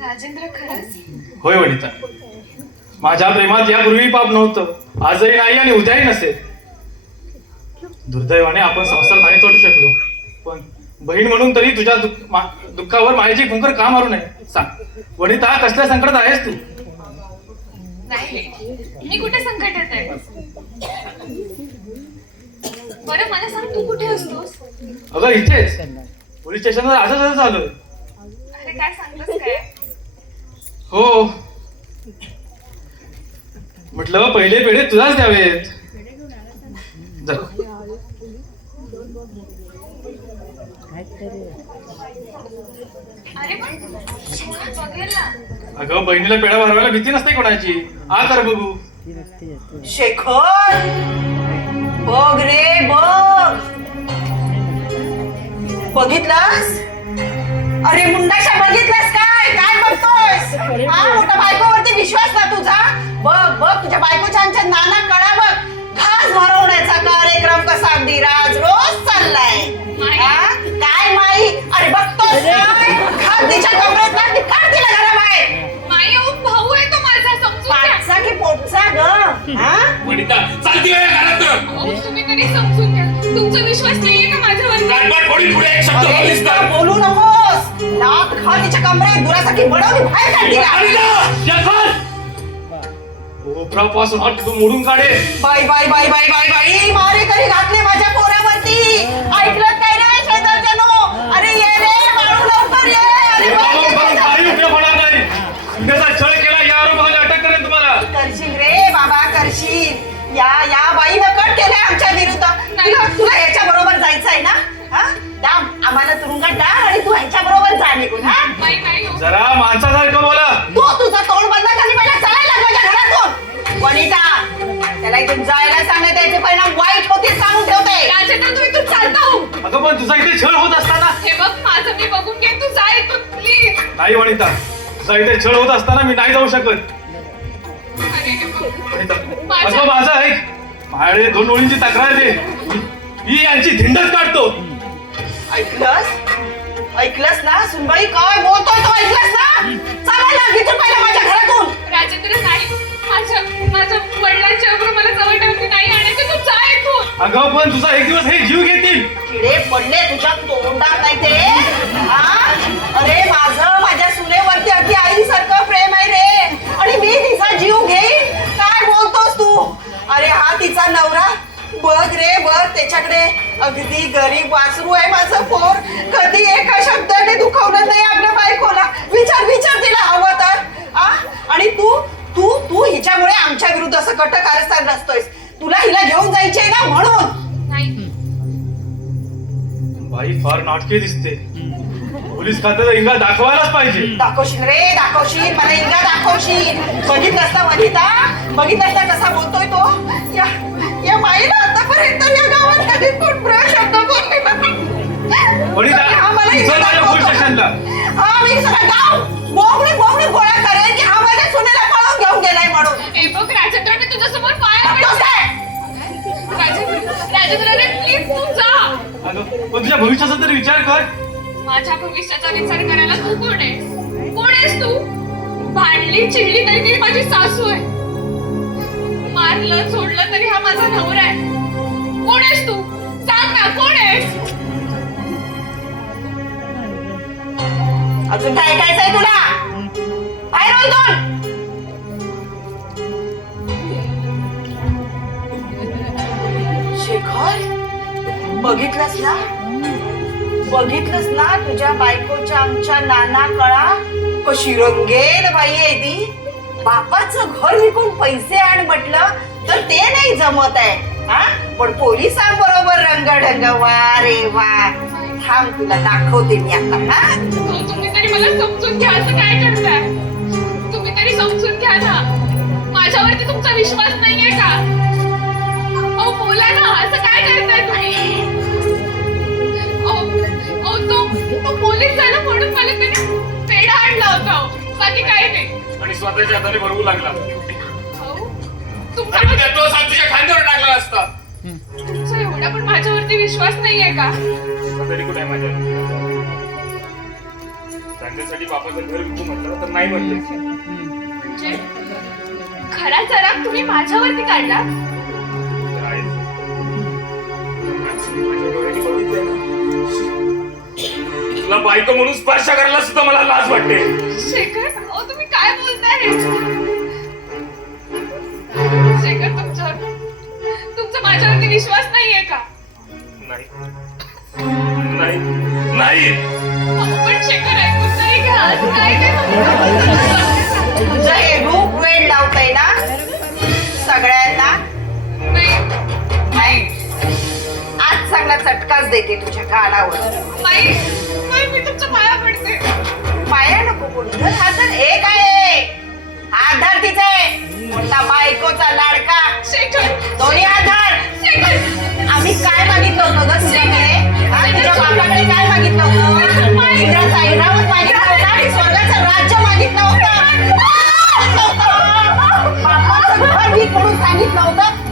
राजेंद्र खरंच? होय वनिता, माझ्या प्रेमात यापूर्वी पाप नव्हतं, आजही नाही आणि उद्याही नसेल. दुर्दैवाने आपण संसार नाही तोडू शकलो, पण बहीण म्हणून तरी तुझ्या दुःखावर मायेची फुंकर का मारू नये? सांग वनिता, कसल्या संकटात आहेस तू? नाही रे, मी कुठे संकटात आहे? बरं मला सांग, तू कुठे असतोस? अगं इथेच पोलीस स्टेशनवर असंच झालं. अरे काय सांगतोस काय? हो, म्हटलं पहिले पेढे तुलाच द्यावेत. जा. अरे पण बघेल ना. अगं बहिणीला पेढा भरवायला भीती नसते कोणाची. आ कर बघू. शेखर बघ रे बघ, बघितलंस? अरे मुंडाशा बघितलंस काय? काय बघतोयस? हा मोठा बायकोवरती विश्वास ना तुझा? बघ बघ तुझ्या बायकोच्या आमच्या नाना कळा बघ, घास भरवण्याचा कार्यक्रम कसा अगदी राज रोज चाललाय. हा? काय माई? अरे बघतोस काय? घास तिच्या कमरेत ना, ती काढ तिला घराबाहेर. माई अहो, भाऊ आहे तो माझा, समजून घ्या. पाठचा की पोटचा ग? हा? वनिता चालती वेळ घरात अहो, तुम्ही तरी समजून घ्या. तुमचा विश्वास नाहीये का माझ्यावर? गाडबाड फोडीन पुढे एक शब्द अरे, बोलीस तर. इतकं बोलू नकोस. लाथ खा तिच्या कमरेत, दुरासाठी बडवली बाहेर काढ तिला. कोपरापासून हात तू मोडून काढे. बाई बाई बाई बाई बाई बाई, मारेकरी घातले माझ्या पोरावरती. ऐकलं काय रे शेजारच्यानो? अरे ये रे बाळू, लवकर ये. अरे बाई, ये रे. काही उपयोग होणार नाही. शिंदेचा छळ केला या आरोपाखाली अटक करेन तुम्हाला. करशील रे बाबा, करशील. या बाईनं कट केलंय आमच्या विरुद्ध. तुला याच्या बरोबर जायचंय ना? हा? आम्हाला तुरुंगात डाळ आणि तू ह्याच्या बरोबर जा निघून. हा? माई माई हो. जरा माणसासारखं बोला. तू तुझं तोंड बंद खाली पहिला चालायला लाग माझ्या घरातून. वनिता, त्याला इथून जायला सांगण्यात याचे परिणाम वाईट होतील सांगून ठेवते. राजेंद्र, तू इथून चालता हो. अगं पण तुझा इथे छळ होत असताना. हे बघ माझं मी बघून घे, तू जा इथून प्लीज. नाही वनिता, तुझा इथे छळ होत असताना मी नाही जाऊ शकत. अरे हे बघ. वनिता, अगं माझं ऐक. माझ्याकडे 2 ओळींची तक्रार दे. मी यांची धिंडच काढतो. ऐकलंस ना सुनबाई, काय बोलतोय तो? ऐकलंस ना? चालायला इथून पहिला माझ्या घरातून. राजेंद्र नाही, माझ्या वडिलांच्या बरोबर मला जवळ ठेवते नाही आणायचं, तू जा इथून. अगं पण तुझा एक दिवस हे जीव घेतील. किडे पडले तुझ्या तोंडात नाही ते. हा? अरे माझ्या सुनेवरती अगदी आईसारखं प्रेम आहे रे, आणि मी तिचा जीव घेईन? काय बोलतोस तू? अरे हा तिचा नवरा, बघ रे बघ, त्याच्याकडे अगदी गरीब वासरू आहे माझं पोर. कधी एका शब्दाने दुखावलं नाही आपल्या बायकोला. विचार तिला हवं तर. आणि तू हिच्यामुळे आमच्या विरुद्ध असं कट कारस्थान रचतोयस. तुला हिला घेऊन जायची आहे ना म्हणून. नाही. बाई फार नाटके दिसते. पोलीस खात्याचा इंगा दाखवायलाच पाहिजे. दाखवशील रे, दाखवशील. मला इंगा दाखवशील. बघितलंस ना वनिता, बघितलंस ना कसा बोलतोय तो? या माईला आतापर्यंत या गावात कधी कोण शब्द बोलले वनिता, चल माझ्या पोलीस स्टेशनला. हा, मी सगळं गाव बोंबडी गोळा करेन की हा माझ्या सुनेला पळून घेऊन गेलाय म्हणून. हे बघ राजेंद्र, मी तुझ्यासमोर पाया बघतोस पडते. काय? राजेंद्र रे, प्लीज तू जा. अगं पण तुझ्या भविष्याचा तरी विचार कर. माझ्या भविष्याचा विचार करायला तू कोण आहेस? कोण आहेस तू? भांडली चिडली तरी ती माझी सासू आहे. मारलं सोडलं तरी हा माझा नवरा आहे. कोण आहेस तू? सांग ना, कोण आहेस? अजून काय ऐकायचंय तुला? बाहेर हो इथून. शेखर, बघितलंस ना तुझ्या बायकोच्या आमच्या नाना कळा कशी रंगेल बाई आहे ती. बापाचं घर विकून पैसे आण म्हटलं तर ते नाही जमत आहे. हा, पण पोलिसांबरोबर रंगढंग. वा रे वा. थांब तुला दाखवते मी आता. हा, तुम्ही तरी मला समजून घ्या, असं काय करताय? तुम्ही तरी समजून घ्या ना. माझ्यावरती तुमचा विश्वास नाहीये का? अहो बोला ना, असं काय करताय तुम्ही? अहो तो पोलीस झाला म्हणून मला त्याने पेढा आणला होता, बाकी काय नाही. आणि स्वतःच्या हाताने भरवू लागला. अहो, तुमचा तो साथ तुझ्या खांद्यावर टाकला असता. तुमचा एवढा पण माझ्यावरती विश्वास नाहीये का? तरी कुठे माझ्या त्यांच्यासाठी बापाचं घर विकू म्हटलं तर नाही म्हणले. म्हणजे घराचा राग तुम्ही माझ्यावरती काढला? तुला बायको म्हणून स्पर्श करायला सुद्धा मला लाज वाटते. शेखर, अहो तुम्ही काय बोलताय? शेखर, तुमचा माझ्यावरती विश्वास नाहीये का? चांगला चटकाच देते तुझ्या कानावर. माई माई मी तुमच्या पाया पडते. पाया नको पडू. धर हात धर. एक आहे हात धर तिचे मोठा बायकोचा लाडका. दोन्ही हात धर. आम्ही काय मागितलं होतं ग तुझ्याकडे? हा, तुझ्या बापाकडे काय मागितलं होतं? इंद्राचा ऐरावत मागितलं होतं आणि स्वर्गाचं राज्य मागितलं होतं. बापाचं घर नीट म्हणून सांगितलं होतं.